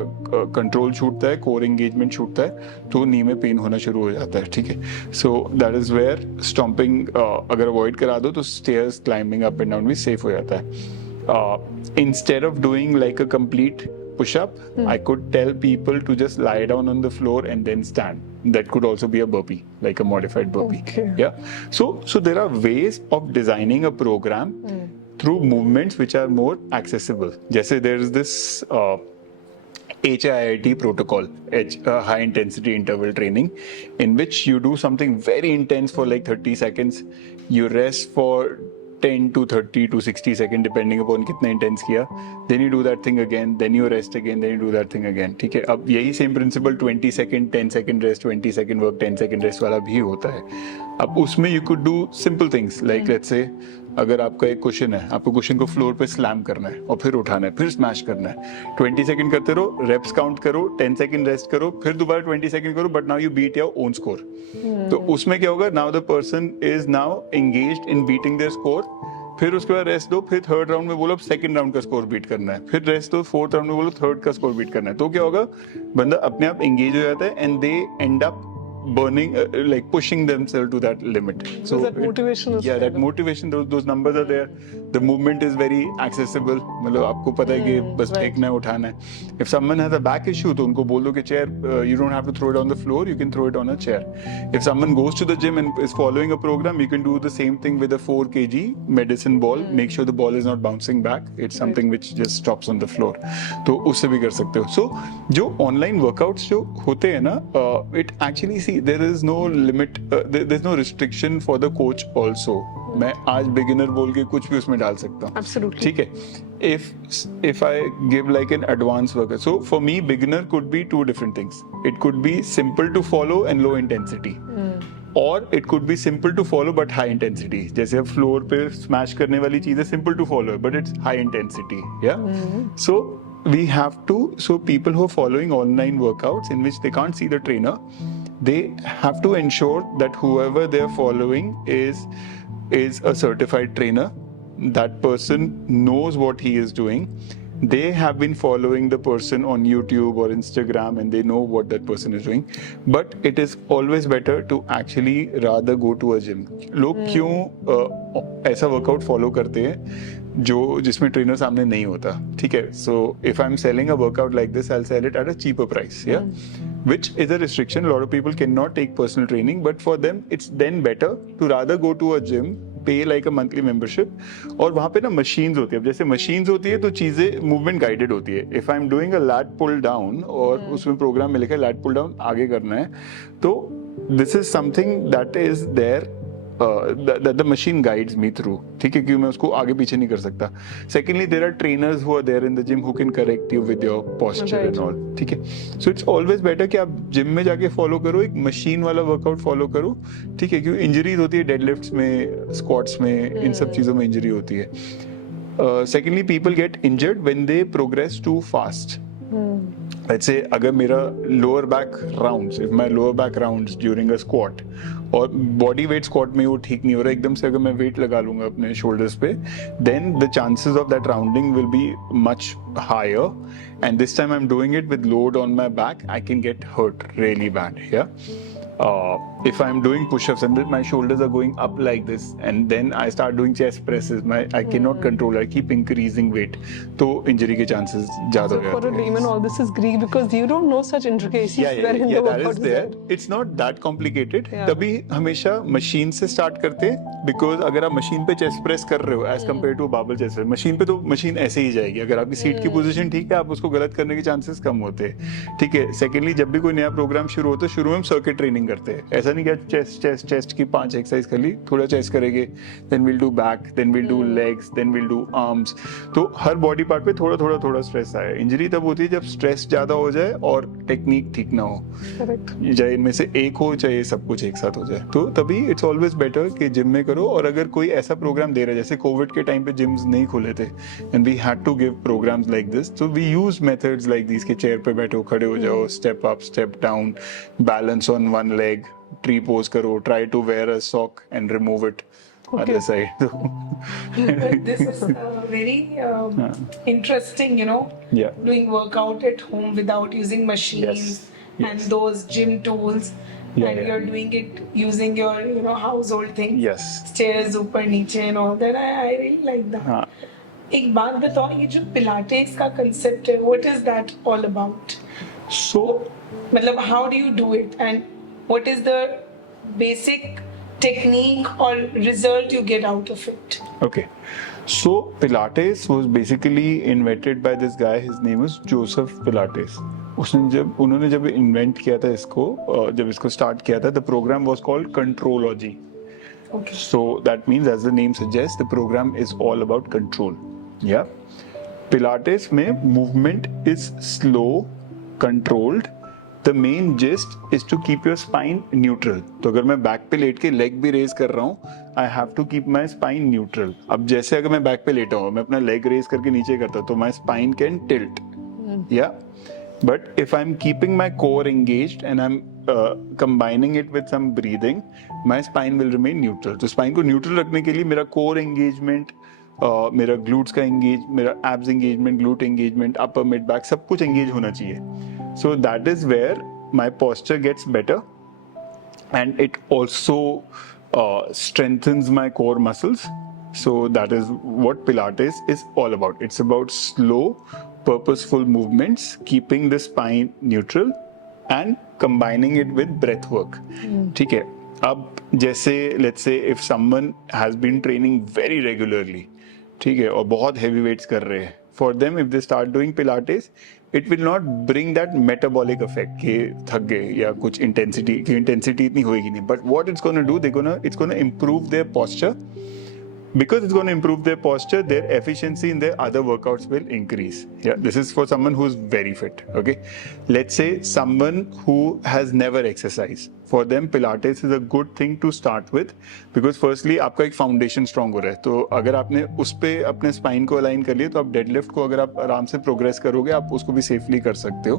control छूटता है, कोर एंगेजमेंट छूटता है, तो नी में पेन होना शुरू हो जाता है, ठीक है. So that is where stomping अगर अवॉइड करा दो तो stairs climbing up and down भी सेफ हो जाता है. Instead of doing like a complete push up, I could tell people to just lie down on the floor and then stand. That could also be a burpee, like a modified burpee. Okay. Yeah. So there are ways of designing a program through movements which are more accessible. जैसे there is this HIIT protocol, high intensity interval training, in which you do something very intense for like 30 seconds. You rest for 10 to 30 to 60 seconds depending upon कितना intense किया. Then you do that thing again, then you rest again, then you do that thing again. ठीक है. अब यही same principle 20 second, 10 second rest, 20 second work, 10 second rest वाला भी होता है. अब उसमें you could do simple things like let's say अगर आपका एक क्वेश्चन है, आपको क्वेश्चन को फ्लोर पे स्लैम करना है और फिर उठाना है, फिर स्मैश करना है. 20 सेकंड करते रहो, रेप्स काउंट करो, 10 सेकंड रेस्ट करो, फिर दोबारा 20 सेकंड करो, but now you beat your own score. तो उसमें क्या होगा, now the person is now engaged in beating their score. फिर उसके बाद रेस्ट दो, फिर थर्ड राउंड में बोलो सेकंड राउंड का स्कोर बीट करना है, फिर रेस्ट दो, फोर्थ राउंड में बोलो थर्ड का स्कोर बीट करना है. तो क्या होगा, बंदा अपने आप एंगेज हो जाता है and they and up burning like pushing themselves to that limit. So that motivation is that motivation, those numbers are there. The movement is very accessible. मतलब आपको पता है कि बस फेंकना है, उठाना है. If someone has a back issue तो उनको बोल दो कि chair you don't have to throw it on the floor, you can throw it on a chair. If someone goes to the gym and is following a program, you can do the same thing with a 4 kg medicine ball. Make sure the ball is not bouncing back. It's something which just stops on the floor. तो उससे भी कर सकते हो. So जो online workouts जो होते हैं ना, it actually see there is no limit, there's no restriction for the coach also. मैं आज beginner बोल के कुछ भी उसमें डाल सकता हूँ. Absolutely. ठीक है. If I give like an advanced workout, so for me beginner could be two different things. It could be simple to follow and low intensity. Or it could be simple to follow but high intensity. जैसे अब floor पे smash करने वाली चीज़ है simple to follow but it's high intensity. Yeah. So we have to, so people who are following online workouts in which they can't see the trainer, they have to ensure that whoever they are following is a certified trainer. That person knows what he is doing. They have been following the person on YouTube or Instagram and they know what that person is doing. But it is always better to actually rather go to a gym. लोग क्यों ऐसा workout follow करते हैं जो जिसमें trainer सामने नहीं होता, ठीक है. So if I am selling a workout like this, I will sell it at a cheaper price, yeah, which is a restriction. A lot of people cannot take personal training, but for them it's then better to rather go to a gym, pay like a monthly membership. और वहाँ पे ना machines होती है. अब जैसे machines होती है तो चीजें मूवमेंट गाइडेड होती है. If I am doing a lat pull down और उसमें प्रोग्राम में लिखा है लैट पुल डाउन आगे करना है, तो this is something that is there that the machine guides me through, ठीक है, क्योंकि मैं उसको आगे पीछे नहीं कर सकता. Secondly, there are trainers who are there in the gym who can correct you with your posture and all, ठीक है. So it's always better कि आप जिम में जाके फॉलो करो, एक मशीन वाला वर्कआउट फॉलो करो, ठीक है, क्योंकि इंजरीज होती है डेडलिफ्ट्स में, स्क्वाट्स में, इन सब चीजों में इंजरी होती है. Secondly, people get injured when they progress too fast. Let's say अगर मेरा lower back rounds, if my lower back rounds during a squat और body weight squat में वो ठीक नहीं हो रहा, एकदम से अगर मैं weight लगा लूंगा अपने shoulders पे, then the chances of that rounding will be much higher. And this time I'm doing it with load on my back, I can get hurt really bad. Yeah. If I'm doing push-ups and my shoulders are going up like this and then I start doing chest presses, I cannot control, I keep increasing weight, तो injury के chances ज़्यादा हो So for जाते a हैं. layman, all this is Greek because you don't know such intricacies wherein the that workout is is there. there. It's not that complicated. Yeah. तभी हमेशा machine से start करते हैं, because अगर आप मशीन पे चेस्ट प्रेस कर रहे हो as compared to barbell chest press, machine पे तो मशीन ऐसे ही जाएगी. अगर आपकी सीट की पोजीशन ठीक है, आप उसको गलत करने के चांसेस कम होते हैं, ठीक है. सेकेंडली, जब भी कोई नया प्रोग्राम शुरू होता है, शुरू में हम सर्किट ट्रेनिंग करते हैं. ऐसा नहीं क्या चेस्ट की 5 एक्सरसाइज कर ली, थोड़ा चेस्ट करेंगे, then will do back, then will do legs, then will do arms. तो हर बॉडी पार्ट पे थोड़ा स्ट्रेस आए। इंजरी तब होती है जब स्ट्रेस ज्यादा हो जाए और टेक्निक ठीक ना हो, चाहे इनमें से एक हो चाहे सब कुछ एक साथ हो जाए। तो तभी इट्स ऑलवेज बेटर कि जिम में करो। और अगर कोई ऐसा प्रोग्राम दे रहा है, जैसे कोविड के टाइम पे जिम्स नहीं खुले थे and we had to give programs like this, तो we use methods like this कि चेयर पे बैठो, खड़े हो जाओ, step up step down, balance on one leg, tree pose करो, try to wear a sock and remove it other side. But this is very interesting, you know, Yeah. doing workout at home without using machines Yes. and those gym tools, Yeah, and yeah. you're doing it using your, you know, household things. Yes. Stairs, ऊपर नीचे and all that. I really like that. हाँ. एक बात बताओ, ये जो Pilates का concept है, what is that all about? So मतलब how do you do it and what is the basic technique or result you get out of it? okay, so Pilates was basically invented by this guy. His name is Joseph Pilates. उन्होंने जब invent किया था इसको, जब इसको start किया था, the program was called Contrology. Okay. So that means, as the name suggests, the program is all about control. Yeah. Pilates में movement is slow, controlled. The main gist is to keep your spine neutral. तो अगर मैं back पे late के leg भी raise कर रहा हूँ, I have to keep my spine neutral. अब जैसे अगर मैं बैक पे लेटा हूँ, मैं अपना लेग रेज करके नीचे करता हूँ, तो my spine can tilt. Yeah. But if I'm keeping my core engaged and I'm combining it with some breathing, my spine will remain neutral. तो spine को neutral रखने के लिए मेरा core engagement, मेरा glutes का engage, मेरा abs engagement, glute engagement, upper mid back, सब कुछ engage होना चाहिए. So that is where my posture gets better, and it also strengthens my core muscles. So that is what Pilates is all about. It's about slow, purposeful movements, keeping the spine neutral and combining it with breath work. ठीक है, अब जैसे let's say if someone has been training very regularly, ठीक है, और बहुत heavy weights कर रहे हैं, for them if they start doing Pilates, it will not bring that metabolic effect कि थक गए या कुछ intensity इतनी होएगी नहीं. But what it's going to do, it's going to improve their posture. Because it's going to improve their posture, their efficiency in their other workouts will increase. Yeah, this is for someone who's very fit. Okay, let's say someone who has never exercised. For them, Pilates is a good thing to start with, because firstly, आपका एक foundation strong हो रहा है. तो अगर आपने उस पे अपने spine को align कर लिया, तो आप deadlift को अगर आप आराम से progress करोगे, आप उसको भी safely कर सकते हो.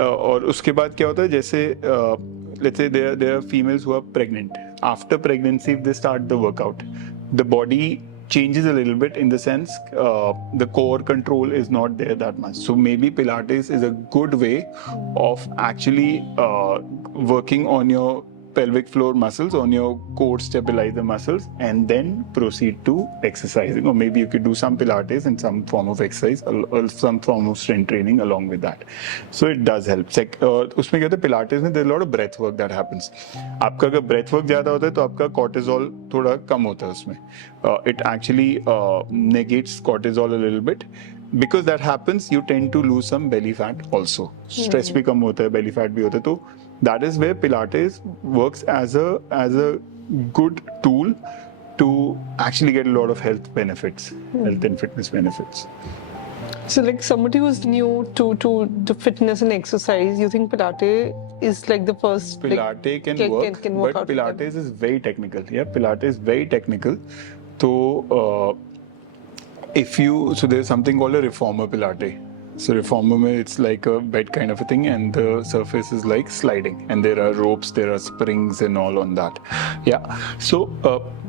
और उसके बाद क्या होता है, जैसे let's say there are females who are pregnant. After pregnancy, if they start the workout, the body changes a little bit, in the sense the core control is not there that much. So maybe Pilates is a good way of actually working on your pelvic floor muscles, on your core stabilizer muscles, and then proceed to exercising. Or maybe you could do some Pilates and some form of exercise or some form of strength training along with that. So it does help. उसमें क्या होता है, Pilates में there's a lot of breath work that happens. आपका अगर breath work ज़्यादा होता है, तो आपका cortisol थोड़ा कम होता है उसमें. It actually negates cortisol a little bit. Because that happens, you tend to lose some belly fat also. Stress भी कम होता है, belly fat भी होता है. तो that is where Pilates works as a good tool to actually get a lot of health benefits, health and fitness benefits. So, like somebody who's new to the fitness and exercise, you think Pilates is like the first? Pilates can work, work but out with them. Pilates is very technical. Yeah, Pilates is very technical. So there's something called a reformer Pilates. So reformer, it's like a bed kind of a thing, and the surface is like sliding, and there are ropes, there are springs and all on that. Yeah. So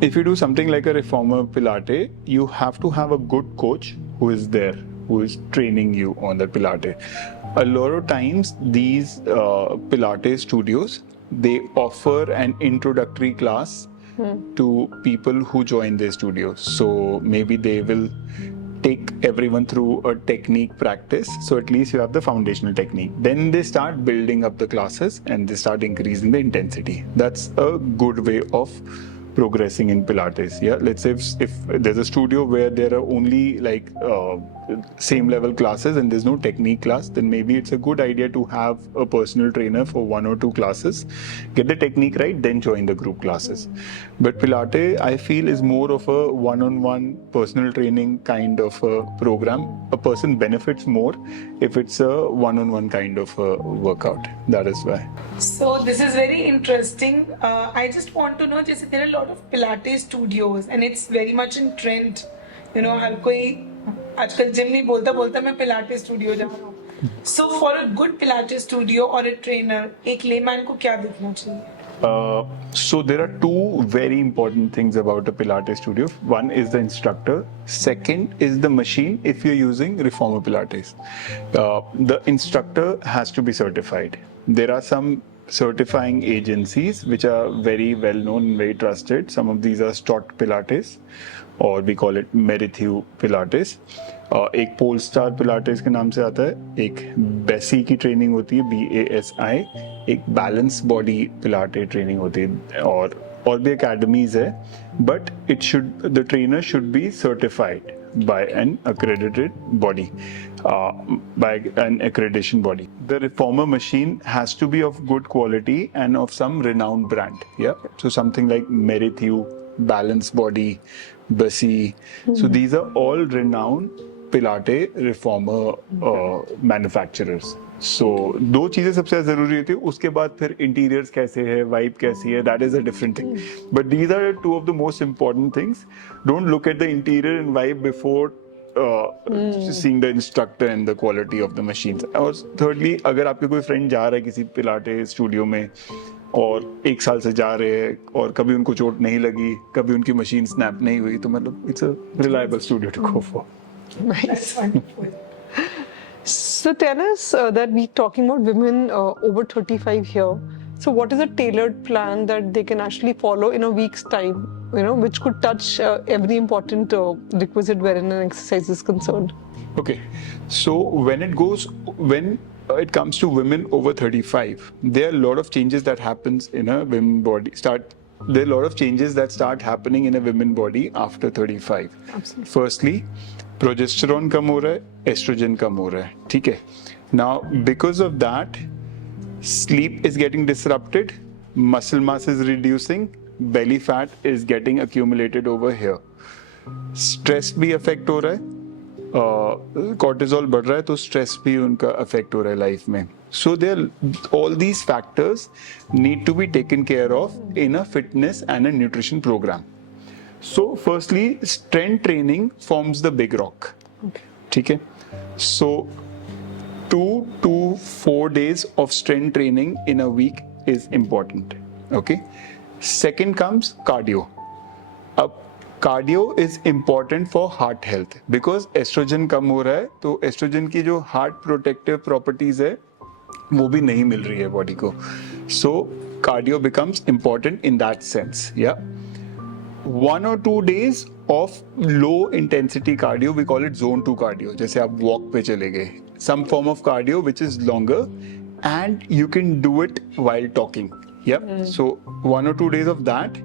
if you do something like a reformer Pilates, you have to have a good coach who is there, who is training you on the Pilates. A lot of times these Pilates studios, they offer an introductory class to people who join their studios. So maybe they will take everyone through a technique practice, so at least you have the foundational technique. Then they start building up the classes and they start increasing the intensity. That's a good way of progressing in Pilates. Yeah, let's say if there's a studio where there are only like same level classes and there's no technique class, then maybe it's a good idea to have a personal trainer for 1 or 2 classes, get the technique right, then join the group classes. But Pilates, I feel, is more of a one-on-one personal training kind of a program. A person benefits more if it's a one-on-one kind of a workout. That is why. So this is very interesting. I just want to know, जैसे there are a lot of Pilates studios and it's very much in trend. You know, हर कोई आजकल gym नहीं बोलता मैं Pilates studio जा रहा हूँ. So for a good Pilates studio or a trainer, एक layman को क्या देखना चाहिए? So there are 2 very important things about a Pilates studio. One is the instructor. Second is the machine if you're using Reformer Pilates. The instructor has to be certified. There are some certifying agencies which are very well known and very trusted. Some of these are Stott Pilates, or we call it Merrithew Pilates. एक pole star Pilates के नाम से आता है, एक बेसी की training होती है, BASI, एक बैलेंस बॉडी पिलाटे ट्रेनिंग होती है, और भी एकेडमीज है, but the trainer should be certified by an accredited body, by an accreditation body. The reformer machine has to be of good quality and of some renowned brand. Yeah, so something like Merrithew, Balance Body, Bessie. So these are all renowned Pilates reformer manufacturers. So 2 चीजें सबसे जरूरी होती है. उसके बाद फिर interiors कैसे है, वाइब कैसी है, that is a different thing. But these are 2 of the most important things. Don't look at the interior and vibe before seeing the instructor and the quality of the machines. और thirdly, अगर आपके कोई friend जा रहा है किसी पिलाटे studio में और 1 साल से जा रहे हैं और कभी उनको चोट नहीं लगी, कभी उनकी मशीन स्नैप नहीं हुई, तो मतलब it's a reliable studio to go for. That's wonderful. So tell us that we're talking about women over 35 here. So what is a tailored plan that they can actually follow in a week's time, you know, which could touch every important requisite wherein an exercise is concerned? Okay, so when it comes to women over 35, there are a lot of changes that happens in a women body. There are a lot of changes that start happening in a women body after 35. Absolutely. Firstly, progesterone कम हो रहा है, oestrogen कम हो रहा है, ठीक है. Now because of that, sleep is getting disrupted, muscle mass is reducing, belly fat is getting accumulated over here, stress भी affect हो रहा है, कॉर्टिजोल बढ़ रहा है, तो स्ट्रेस भी उनका अफेक्ट हो रहा है लाइफ में. So all these factors need to be taken care of in a fitness and a nutrition program. So firstly, strength training forms the big rock. ठीक है. So 2 to 4 days of strength training in a week is important. Okay. Second comes cardio. Cardio is important for heart health because estrogen कम हो रहा है, तो estrogen की जो heart protective properties है वो भी नहीं मिल रही है बॉडी को. So cardio becomes important in that sense. Yeah. 1 or 2 days of low intensity cardio, we call it zone 2 cardio. जैसे आप walk पे चले गए, some form of cardio which is longer and you can do it while talking. Yeah. So 1 or 2 days of that,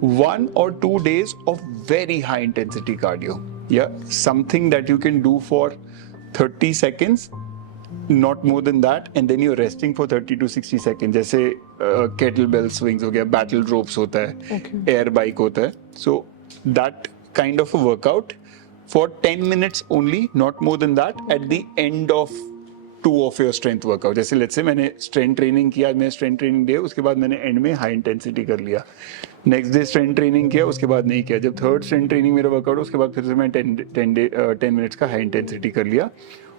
1 or 2 days of very high intensity cardio. Yeah. Something that you can do for 30 seconds, not more than that, and then you're resting for 30 to 60 seconds. जैसे kettlebell swings हो गया, battle ropes होता है, air bike होता है. So that kind of a workout for 10 minutes only, not more than that, at the end of 2 of your strength workout. जैसे let's say मैंने strength training किया, मैंने strength training दिया, उसके बाद मैंने end में high intensity कर लिया. Next day strength training किया, उसके बाद नहीं किया. जब third strength training मेरा workout, उसके बाद फिर से मैं 10 minutes का high intensity कर लिया.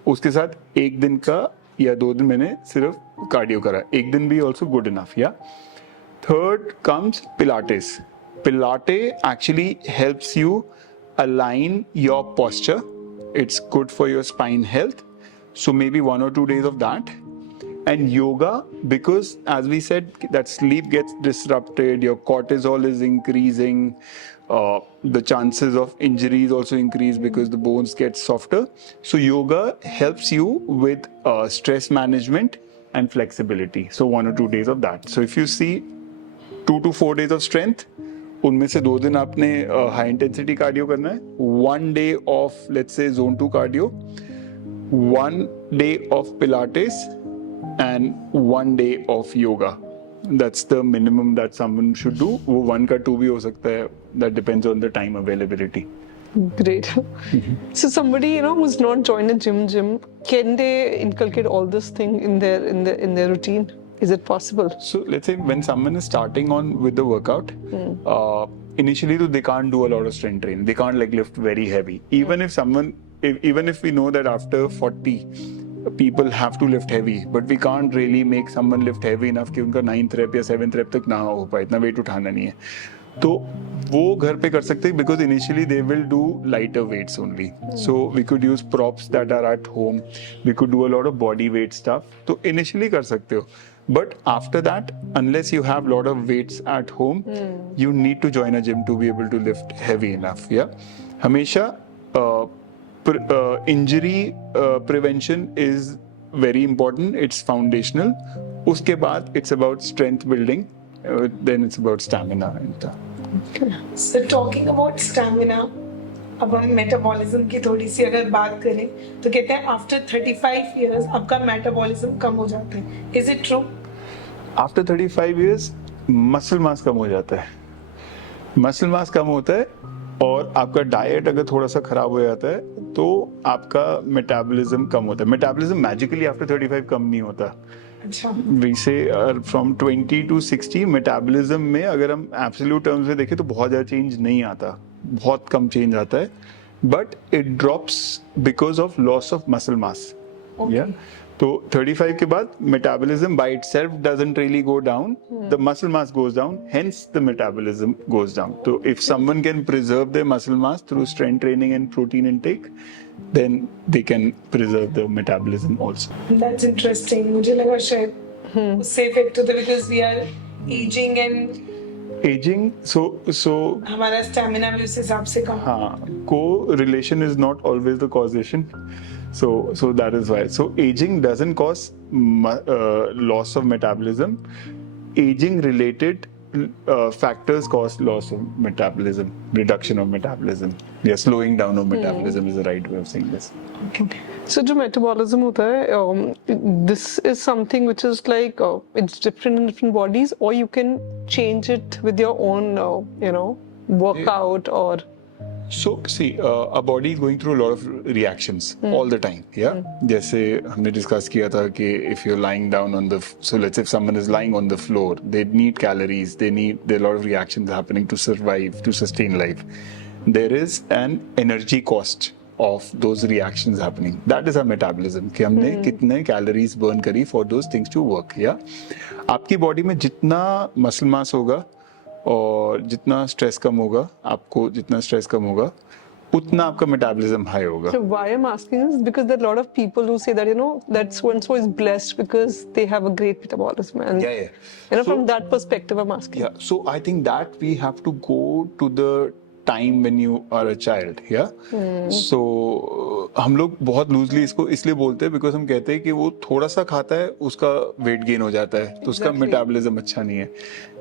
उसके साथ 1 दिन का या 2 दिन मैंने सिर्फ कार्डियो करा. 1 दिन भी ऑल्सो गुड इनफ. या third comes Pilates. पिलाटे actually helps you align your posture. It's good for your spine health. So maybe 1 or 2 days of that. And yoga, because as we said, that sleep gets disrupted, your cortisol is increasing, the chances of injuries also increase because the bones get softer. So yoga helps you with stress management and flexibility. So 1 or 2 days of that. So if you see 2 to 4 days of strength, उनमें से 2 दिन आपने high intensity cardio करना है, 1 day of let's say zone 2 cardio, 1 day of Pilates and 1 day of yoga. That's the minimum that someone should do. वो 1 का 2 भी हो सकता है. That depends on the time availability. Great. So somebody, you know, who's not joined a gym, can they inculcate all this thing in their routine? Is it possible? So let's say when someone is starting on with the workout, initially they can't do a lot of strength training. They can't like lift very heavy. Even if we know that after 40, people have to lift heavy, but we can't really make someone lift heavy enough कि उनका 9th rep या 7th rep तक ना हो पाए, इतना weight उठाना नहीं है. तो वो घर पे कर सकते हैं because initially they will do lighter weights only. So we could use props that are at home. We could do a lot of body weight stuff. तो initially कर सकते हो. But after that, unless you have a lot of weights at home, you need to join a gym to be able to lift heavy enough. Yeah, हमेशा injury prevention is very important. It's foundational. उसके बाद it's about strength building. Then it's about stamina. So talking about stamina, अब हम metabolism की थोड़ी सी अगर बात करें तो कहते हैं आफ्टर 35 इयर्स आपका मेटाबॉलिज्म कम हो जाता है. Is it true? After 35 years muscle mass कम हो जाता है. मसल मास कम होता है और आपका डाइट अगर थोड़ा सा खराब हो जाता है तो आपका मेटाबॉलिज्म कम होता है. मेटाबॉलिज्म मैजिकली आफ्टर 35 कम नहीं होता. अच्छा. We say from 20 to 60 metabolism में अगर हम एब्सोल्यूट टर्म्स में देखें तो बहुत ज़्यादा चेंज नहीं आता, बहुत कम चेंज आता है, but it drops because of loss of muscle mass. तो 35 के बाद metabolism by itself doesn't really go down, the muscle mass goes down, hence the metabolism goes down. तो if someone can preserve their muscle mass through strength training and protein intake, then they can preserve the metabolism also. That's interesting. मुझे लगा शायद उससे effect होता है because we are aging and aging, so हमारा stamina भी उस हिसाब से कम. हाँ, correlation is not always the causation. So that is why. So aging doesn't cause loss of metabolism. Aging related factors cause loss of metabolism, reduction of metabolism. Yeah, slowing down of metabolism is the right way of saying this. So जो metabolism होता है, this is something which is like it's different in different bodies, or you can change it with your own, workout or. So see, a body is going through a lot of reactions all the time. Yeah. जैसे हमने discuss किया था कि if you're lying down on the, so let's say if someone is lying on the floor, they need calories, there are a lot of reactions happening to survive, to sustain life. There is an energy cost of those reactions happening. That is our metabolism. कि हमने कितने calories burn करी for those things to work. Yeah. आपकी body में जितना muscle mass होगा और जितना स्ट्रेस कम होगा, आपको जितना स्ट्रेस कम होगा उतना आपका मेटाबॉलिज्म हाई होगा. So why I'm asking is because there are a lot of people who say that that so and so is blessed because they have a great metabolism, and So, from that perspective I'm asking. Yeah, so I think that we have to go to the time when you are a child. So हम लोग बहुत loosely इसको इसलिए बोलते हैं because हम कहते हैं कि वो थोड़ा सा खाता है उसका वेट गेन हो जाता है तो उसका मेटाबॉलिज्म अच्छा नहीं है.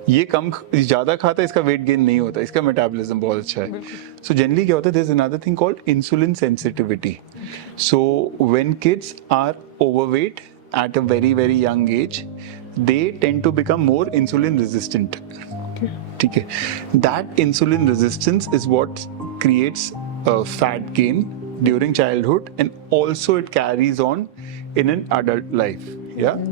ये कम ज्यादा खाता है इसका वेट गेन नहीं होता, इसका मेटाबॉलिज्म बहुत अच्छा है. सो जनरली क्या होता है, there is another thing called insulin sensitivity. So when kids are overweight at a very very young age, they tend to become more insulin resistant. ठीक है. That insulin resistance is what creates a fat gain during childhood, and also it carries on in an adult life. Yeah.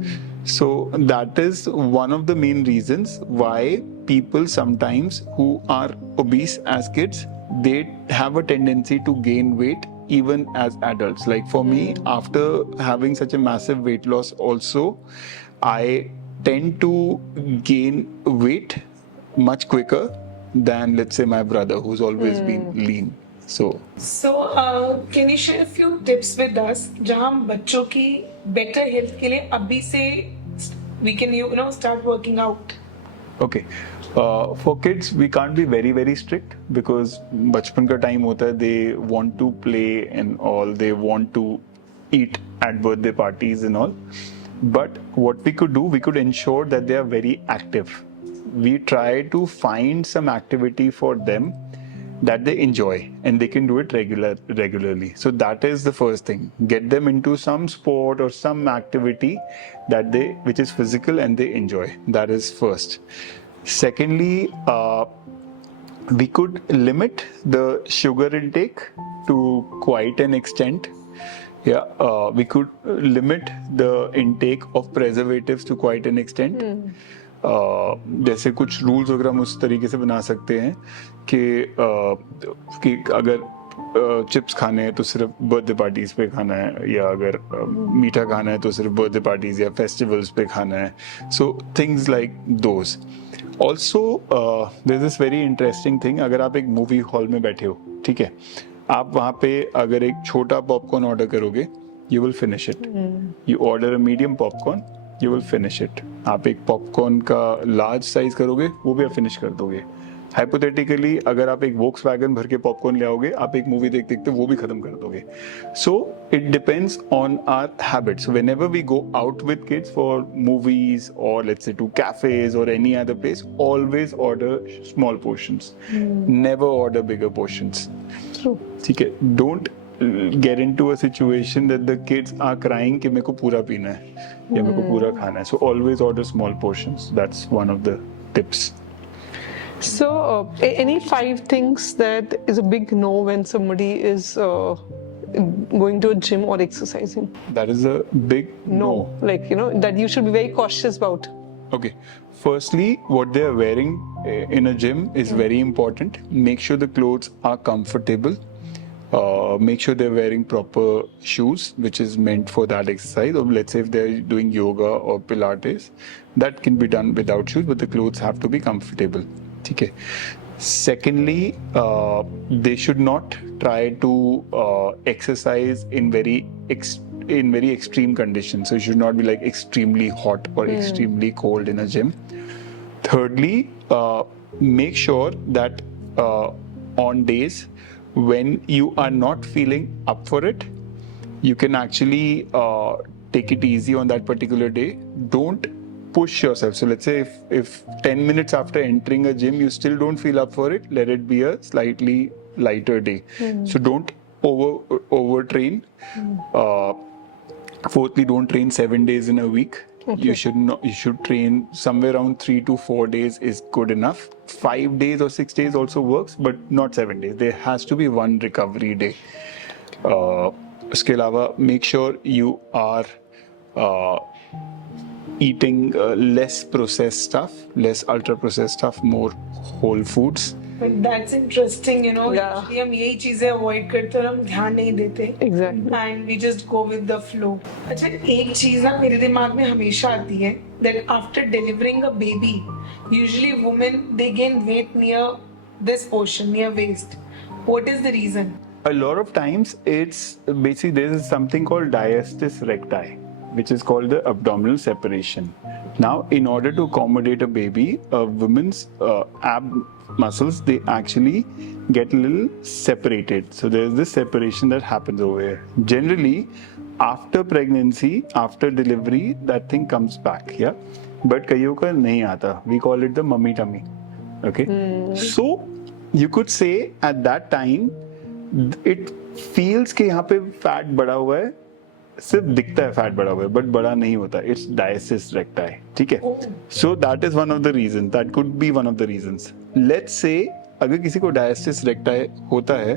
So that is one of the main reasons why people sometimes who are obese as kids, they have a tendency to gain weight even as adults. Like for me, after having such a massive weight loss also, I tend to gain weight much quicker than, let's say, my brother who's always been lean. So can you share a few tips with us जहाँ हम बच्चों की better health के लिए अभी से we can start working out? Okay. For kids, we can't be very very strict because बचपन का टाइम होता है, they want to play and all, they want to eat at birthday parties and all. But what we could do, we could ensure that they are very active. we try to find some activity for them that they enjoy and they can do it regularly. So that is the first thing. Get them into some sport or some activity which is physical and they enjoy. That is first. Secondly, we could limit the sugar intake to quite an extent. Yeah, we could limit the intake of preservatives to quite an extent. जैसे कुछ rules वगैरह हम उस तरीके से बना सकते हैं कि अगर चिप्स खाने हैं तो सिर्फ बर्थडे पार्टीज पे खाना है, या अगर मीठा खाना है तो सिर्फ बर्थडे पार्टीज या फेस्टिवल्स पे खाना है. So things like those. Also there is this very interesting thing. अगर आप एक मूवी हॉल में बैठे हो, ठीक है, आप वहाँ पे अगर एक छोटा पॉपकॉर्न ऑर्डर करोगे, you will finish it. You order a medium popcorn, you will finish it. आप एक पॉपकॉर्न का लार्ज साइज करोगे, वो भी आप फिनिश कर दोगे. हाइपोथेटिकली अगर आप एक वोक्सवैगन भर के पॉपकॉर्न ले आओगे, आप एक मूवी देखते देखते वो भी खत्म कर दोगे. So it depends on our habit. So whenever we go out with kids for movies और लेट्स से टू कैफेज और any other place, always order small portions. Never order bigger portions. ठीक है. Don't get into a situation that the kids are crying कि मेरे को पूरा पीना है या मेरे को पूरा खाना है. So always order small portions. That's one of the tips. So, any 5 things that is a big no when somebody is going to a gym or exercising? That is a big no. Like, that you should be very cautious about. Okay. Firstly, what they are wearing in a gym is very important. Make sure the clothes are comfortable. Make sure they're wearing proper shoes, which is meant for that exercise. Or let's say if they're doing yoga or Pilates, that can be done without shoes, but the clothes have to be comfortable. Okay. Secondly, they should not try to exercise in very extreme conditions. So it should not be like extremely hot or extremely cold in a gym. Thirdly, make sure that on days when you are not feeling up for it, you can actually take it easy on that particular day. Don't push yourself. So let's say if 10 minutes after entering a gym you still don't feel up for it, let it be a slightly lighter day. So don't overtrain. Fourthly, don't train 7 days in a week. Okay. You should train somewhere around 3 to 4 days is good enough. 5 days or 6 days also works, but not 7 days. There has to be one recovery day. उसके अलावा make sure you are eating less processed stuff, less ultra processed stuff, more whole foods. But that's interesting, Yeah. Usually हम यही चीजें avoid करते और हम ध्यान नहीं देते. Exactly. And we just go with the flow. अच्छा, एक चीज ना मेरे दिमाग में हमेशा आती है that after delivering a baby, usually women they gain weight near this portion, near waist. What is the reason? A lot of times it's basically there is something called diastasis recti, which is called the abdominal separation. Now, in order to accommodate a baby, a woman's ab muscles, they actually get a little separated. So there's this separation that happens over here. Generally, after pregnancy, after delivery, that thing comes back, yeah? But kayo ka nahi aata. We call it the mummy tummy. Okay? So, you could say at that time, it feels कि यहाँ पे fat बढ़ा हुआ है, सिर्फ दिखता है fat बढ़ा हुआ है, बट बड़ा नहीं होता. It's diastasis recti. ठीक है. So that is one of the reason. That could be one of the reasons. Let's say अगर किसी को डायसिस रेक्टाई होता है,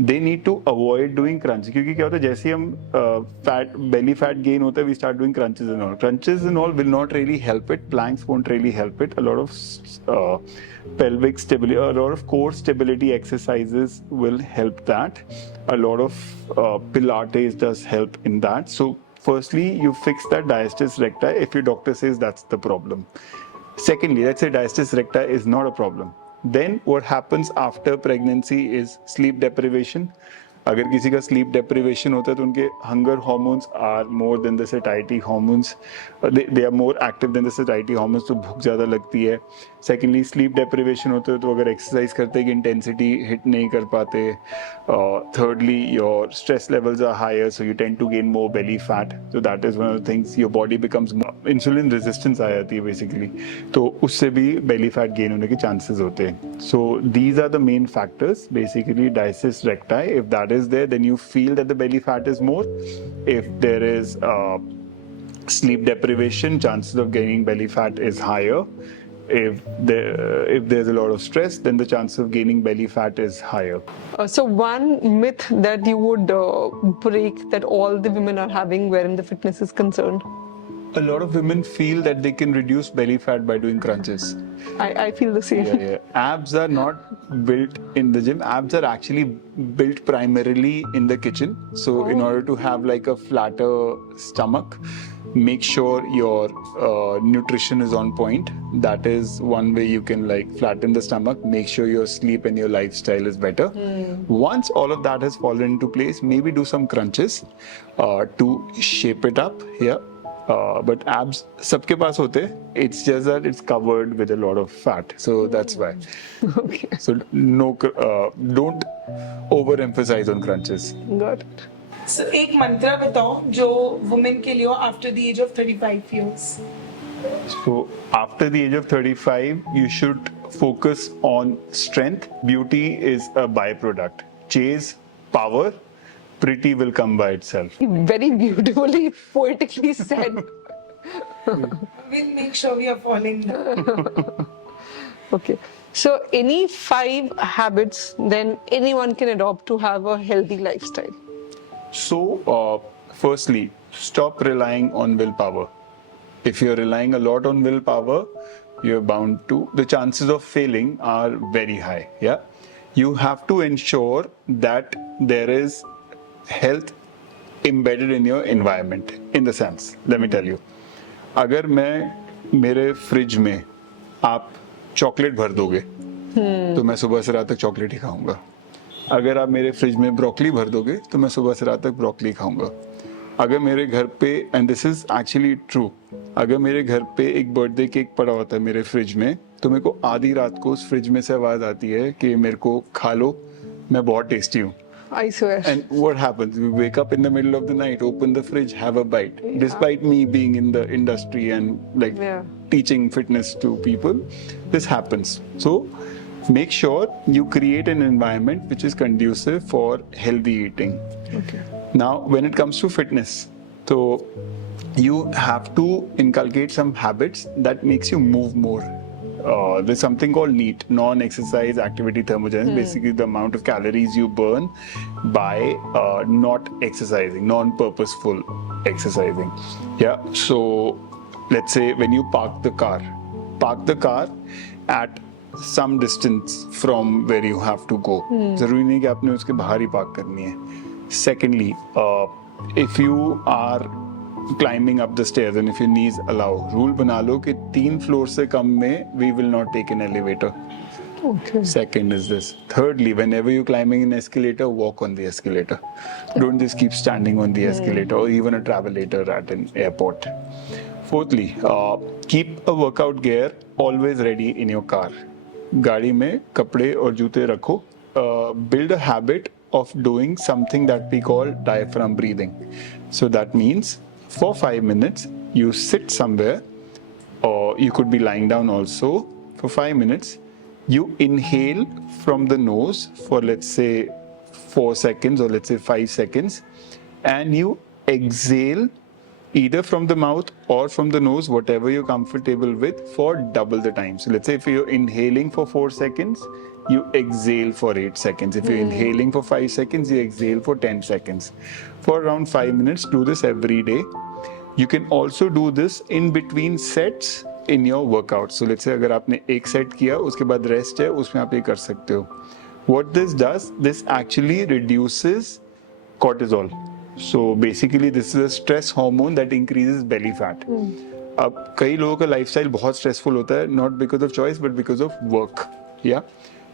they need to avoid doing crunch. क्योंकि क्या होता है, जैसे हम फैट बेली फैट गेन होता है, we start doing crunches and all. Crunches and all will not really help it. Planks won't really help it. A lot of pelvic stability, a lot of core stability exercises will help that. A lot of Pilates does help in that. So firstly, you fix that diastasis recti if your doctor says that's the problem. Secondly, let's say diastasis recti is not a problem. Then what happens after pregnancy is sleep deprivation. अगर किसी का sleep deprivation होता है तो उनके hunger hormones are more than the satisfactory hormones, they are more active than the satisfactory hormones, तो भूख ज़्यादा लगती है. सेकेंडली स्लीप डेप्रिवेशन होता है तो अगर एक्सरसाइज करते कि इंटेंसिटी हिट नहीं कर पाते. Thirdly, your stress levels are higher, so you tend to gain more belly fat. So that is one of the things. Your body becomes more insulin resistance आ जाती है basically. तो उससे भी belly fat gain होने के chances होते हैं. So these are the main factors. Basically, diastasis recti. If that is there, then you feel that the belly fat is more. If there is sleep deprivation, chances of gaining belly fat is higher. If there's a lot of stress, then the chance of gaining belly fat is higher. So one myth that you would break that all the women are having wherein the fitness is concerned. A lot of women feel that they can reduce belly fat by doing crunches. I feel the same. Yeah. Abs are not built in the gym. Abs are actually built primarily in the kitchen. So in order to have like a flatter stomach, make sure your nutrition is on point. That is one way you can like flatten the stomach. Make sure your sleep and your lifestyle is better. Once all of that has fallen into place, maybe do some crunches to shape it up. Yeah. But abs सबके पास होते हैं. It's just that it's covered with a lot of fat, so that's why. Okay, So no, don't overemphasize on crunches. got it. So एक मंत्र बताओ जो women के लिए हो after the age of 35 years. So after the age of 35, you should focus on strength. Beauty is a byproduct. Chase power. Pretty will come by itself. Very beautifully, poetically said. We'll make sure we are following that. Okay. So any 5 habits then anyone can adopt to have a healthy lifestyle? So, firstly, stop relying on willpower. If you're relying a lot on willpower, you're bound to, the chances of failing are very high. Yeah. You have to ensure that there is health embedded in your environment. In the sense, let me tell you, अगर मैं मेरे fridge में आप chocolate भर दोगे तो मैं सुबह से रात तक चॉकलेट ही खाऊंगा. अगर आप मेरे फ्रिज में ब्रोकली भर दोगे तो मैं सुबह से रात तक ब्रोकली खाऊंगा. अगर मेरे घर पे, and this is actually true, अगर मेरे घर पे एक बर्थडे केक पड़ा होता है मेरे फ्रिज में तो मेरे को आधी रात को उस फ्रिज में से आवाज आती है कि मेरे को खा लो, मैं बहुत टेस्टी हूँ. I swear. And what happens? We wake up in the middle of the night, open the fridge, have a bite. Despite me being in the industry and like teaching fitness to people, this happens. So make sure you create an environment which is conducive for healthy eating. Okay. Now, when it comes to fitness, so you have to inculcate some habits that makes you move more. There's something called NEAT, non-exercise activity thermogenesis, basically the amount of calories you burn by not exercising, non-purposeful exercising. Yeah, so let's say when you park the car at some distance from where you have to go. जरूरी नहीं कि आपने उसके बाहर ही park करनी है. Secondly, if you are climbing up the stairs and if your knees allow, rule बना लो कि 3 floors से कम में we will not take an elevator. Okay. Second is this. Thirdly, whenever you're climbing an escalator, walk on the escalator. Don't just keep standing on the escalator or even a travelator at an airport. Fourthly, keep a workout gear always ready in your car. गाड़ी में कपड़े और जूते रखो. Build a habit of doing something that we call diaphragm breathing. So that means for 5 minutes, you sit somewhere, or you could be lying down also. For 5 minutes, you inhale from the nose for let's say 4 seconds or let's say 5 seconds, and you exhale either from the mouth or from the nose, whatever you're comfortable with, for double the time. So let's say if you're inhaling for 4 seconds, you exhale for 8 seconds. If you're inhaling for 5 seconds, you exhale for 10 seconds. For around 5 minutes, do this every day. You can also do this in between sets in your workout. So let's say अगर आपने एक set किया, उसके बाद rest है, उसमें आप ये कर सकते हो. What this does, this actually reduces cortisol. So basically this is a stress hormone that increases belly fat. अब कई लोगों का lifestyle बहुत stressful होता है, not because of choice but because of work. Yeah,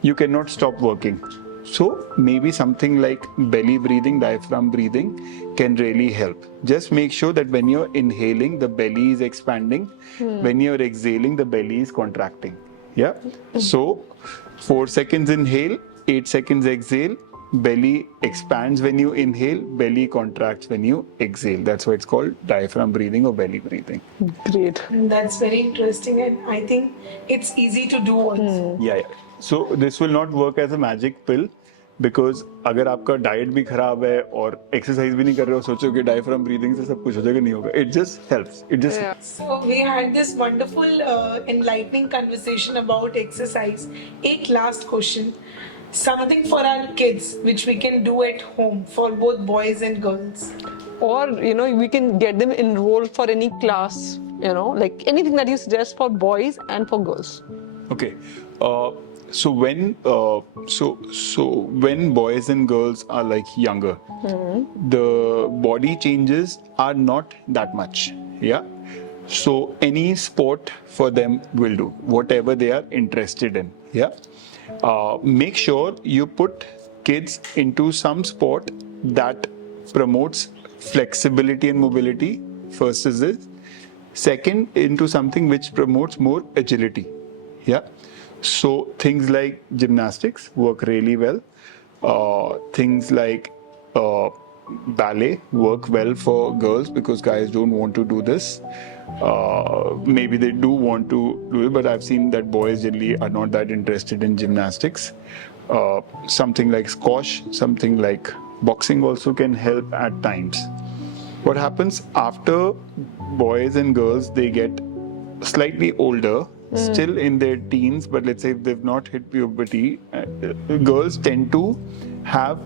you cannot stop working. So maybe something like belly breathing, diaphragm breathing can really help. Just make sure that when you're inhaling, the belly is expanding. When you're exhaling, the belly is contracting. Yeah. So 4 seconds inhale, 8 seconds exhale. Belly expands when you inhale, belly contracts when you exhale. That's why it's called diaphragm breathing or belly breathing. Great. That's very interesting, and I think it's easy to do also. Yeah. So this will not work as a magic pill because अगर आपका diet भी खराब है और exercise भी नहीं कर रहे हो, सोचो कि डायफ्राम ब्रीदिंग से सब कुछ हो जाएगा, नहीं होगा. It just helps. It just Yeah. So we had this wonderful, enlightening conversation about exercise. Ek last question. Something for our kids which we can do at home for both boys and girls. Or we can get them enrolled for any class, like anything that you suggest for boys and for girls. Okay. So when boys and girls are like younger, the body changes are not that much. Yeah. So any sport for them will do, whatever they are interested in. Yeah. Make sure you put kids into some sport that promotes flexibility and mobility. First is this. Second, into something which promotes more agility. Yeah. So things like gymnastics work really well. Things like ballet work well for girls because guys don't want to do this. Maybe they do want to do it, but I've seen that boys generally are not that interested in gymnastics. Something like squash, something like boxing also can help at times. What happens after boys and girls, they get slightly older, still in their teens, but let's say if they've not hit puberty, girls tend to have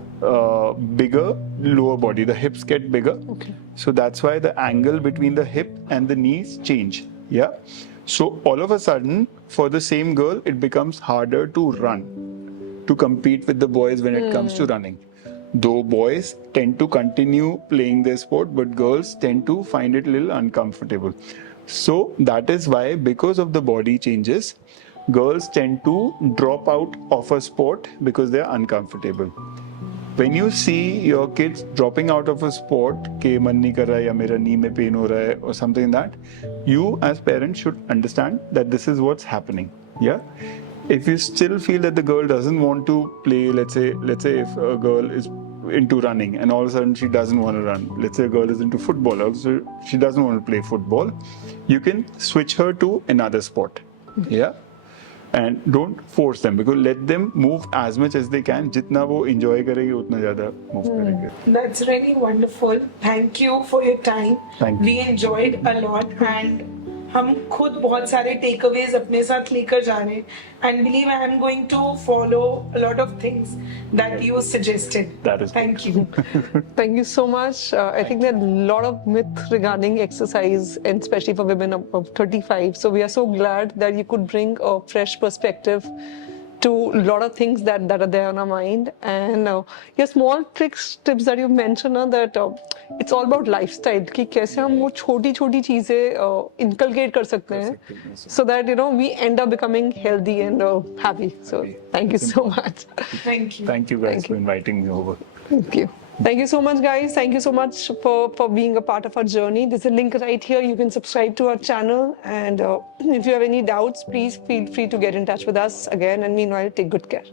bigger lower body. The hips get bigger. Okay. So that's why the angle between the hip and the knees change. Yeah. So all of a sudden, for the same girl, it becomes harder to run, to compete with the boys when it comes to running. Though boys tend to continue playing their sport, but girls tend to find it a little uncomfortable. So that is why, because of the body changes, girls tend to drop out of a sport because they are uncomfortable. When you see your kids dropping out of a sport, ke man nahi kar raha hai ya mera knee mein pain ho raha hai or something like that, you as parents should understand that this is what's happening. Yeah. If you still feel that the girl doesn't want to play, let's say if a girl is into running and all of a sudden she doesn't want to run. Let's say a girl is into football, also she doesn't want to play football. You can switch her to another sport. Yeah. And don't force them, because let them move as much as they can. जितना वो enjoy करेंगे उतना ज़्यादा move करेंगे. That's really wonderful. Thank you for your time. Thank you. We enjoyed a lot, and हम खुद बहुत सारे takeaways अपने साथ लेकर जा रहे हैं. And believe I am going to follow a lot of things that you suggested. That is Thank you. Thank you so much. I think there are a lot of myth regarding exercise, and especially for women of 35. So we are so glad that you could bring a fresh perspective to a lot of things that are there on our mind. And your small tricks, tips that you mentioned, that it's all about lifestyle. कि कैसे हम वो छोटी-छोटी चीजें inculcate कर सकते हैं, so that we end up becoming healthy and happy. So thank you so much. Thank you. Thank you guys Thank for you. inviting me over. Thank you. Thank you so much, guys. Thank you so much for being a part of our journey. There's a link right here. You can subscribe to our channel. And if you have any doubts, please feel free to get in touch with us again. And meanwhile, take good care.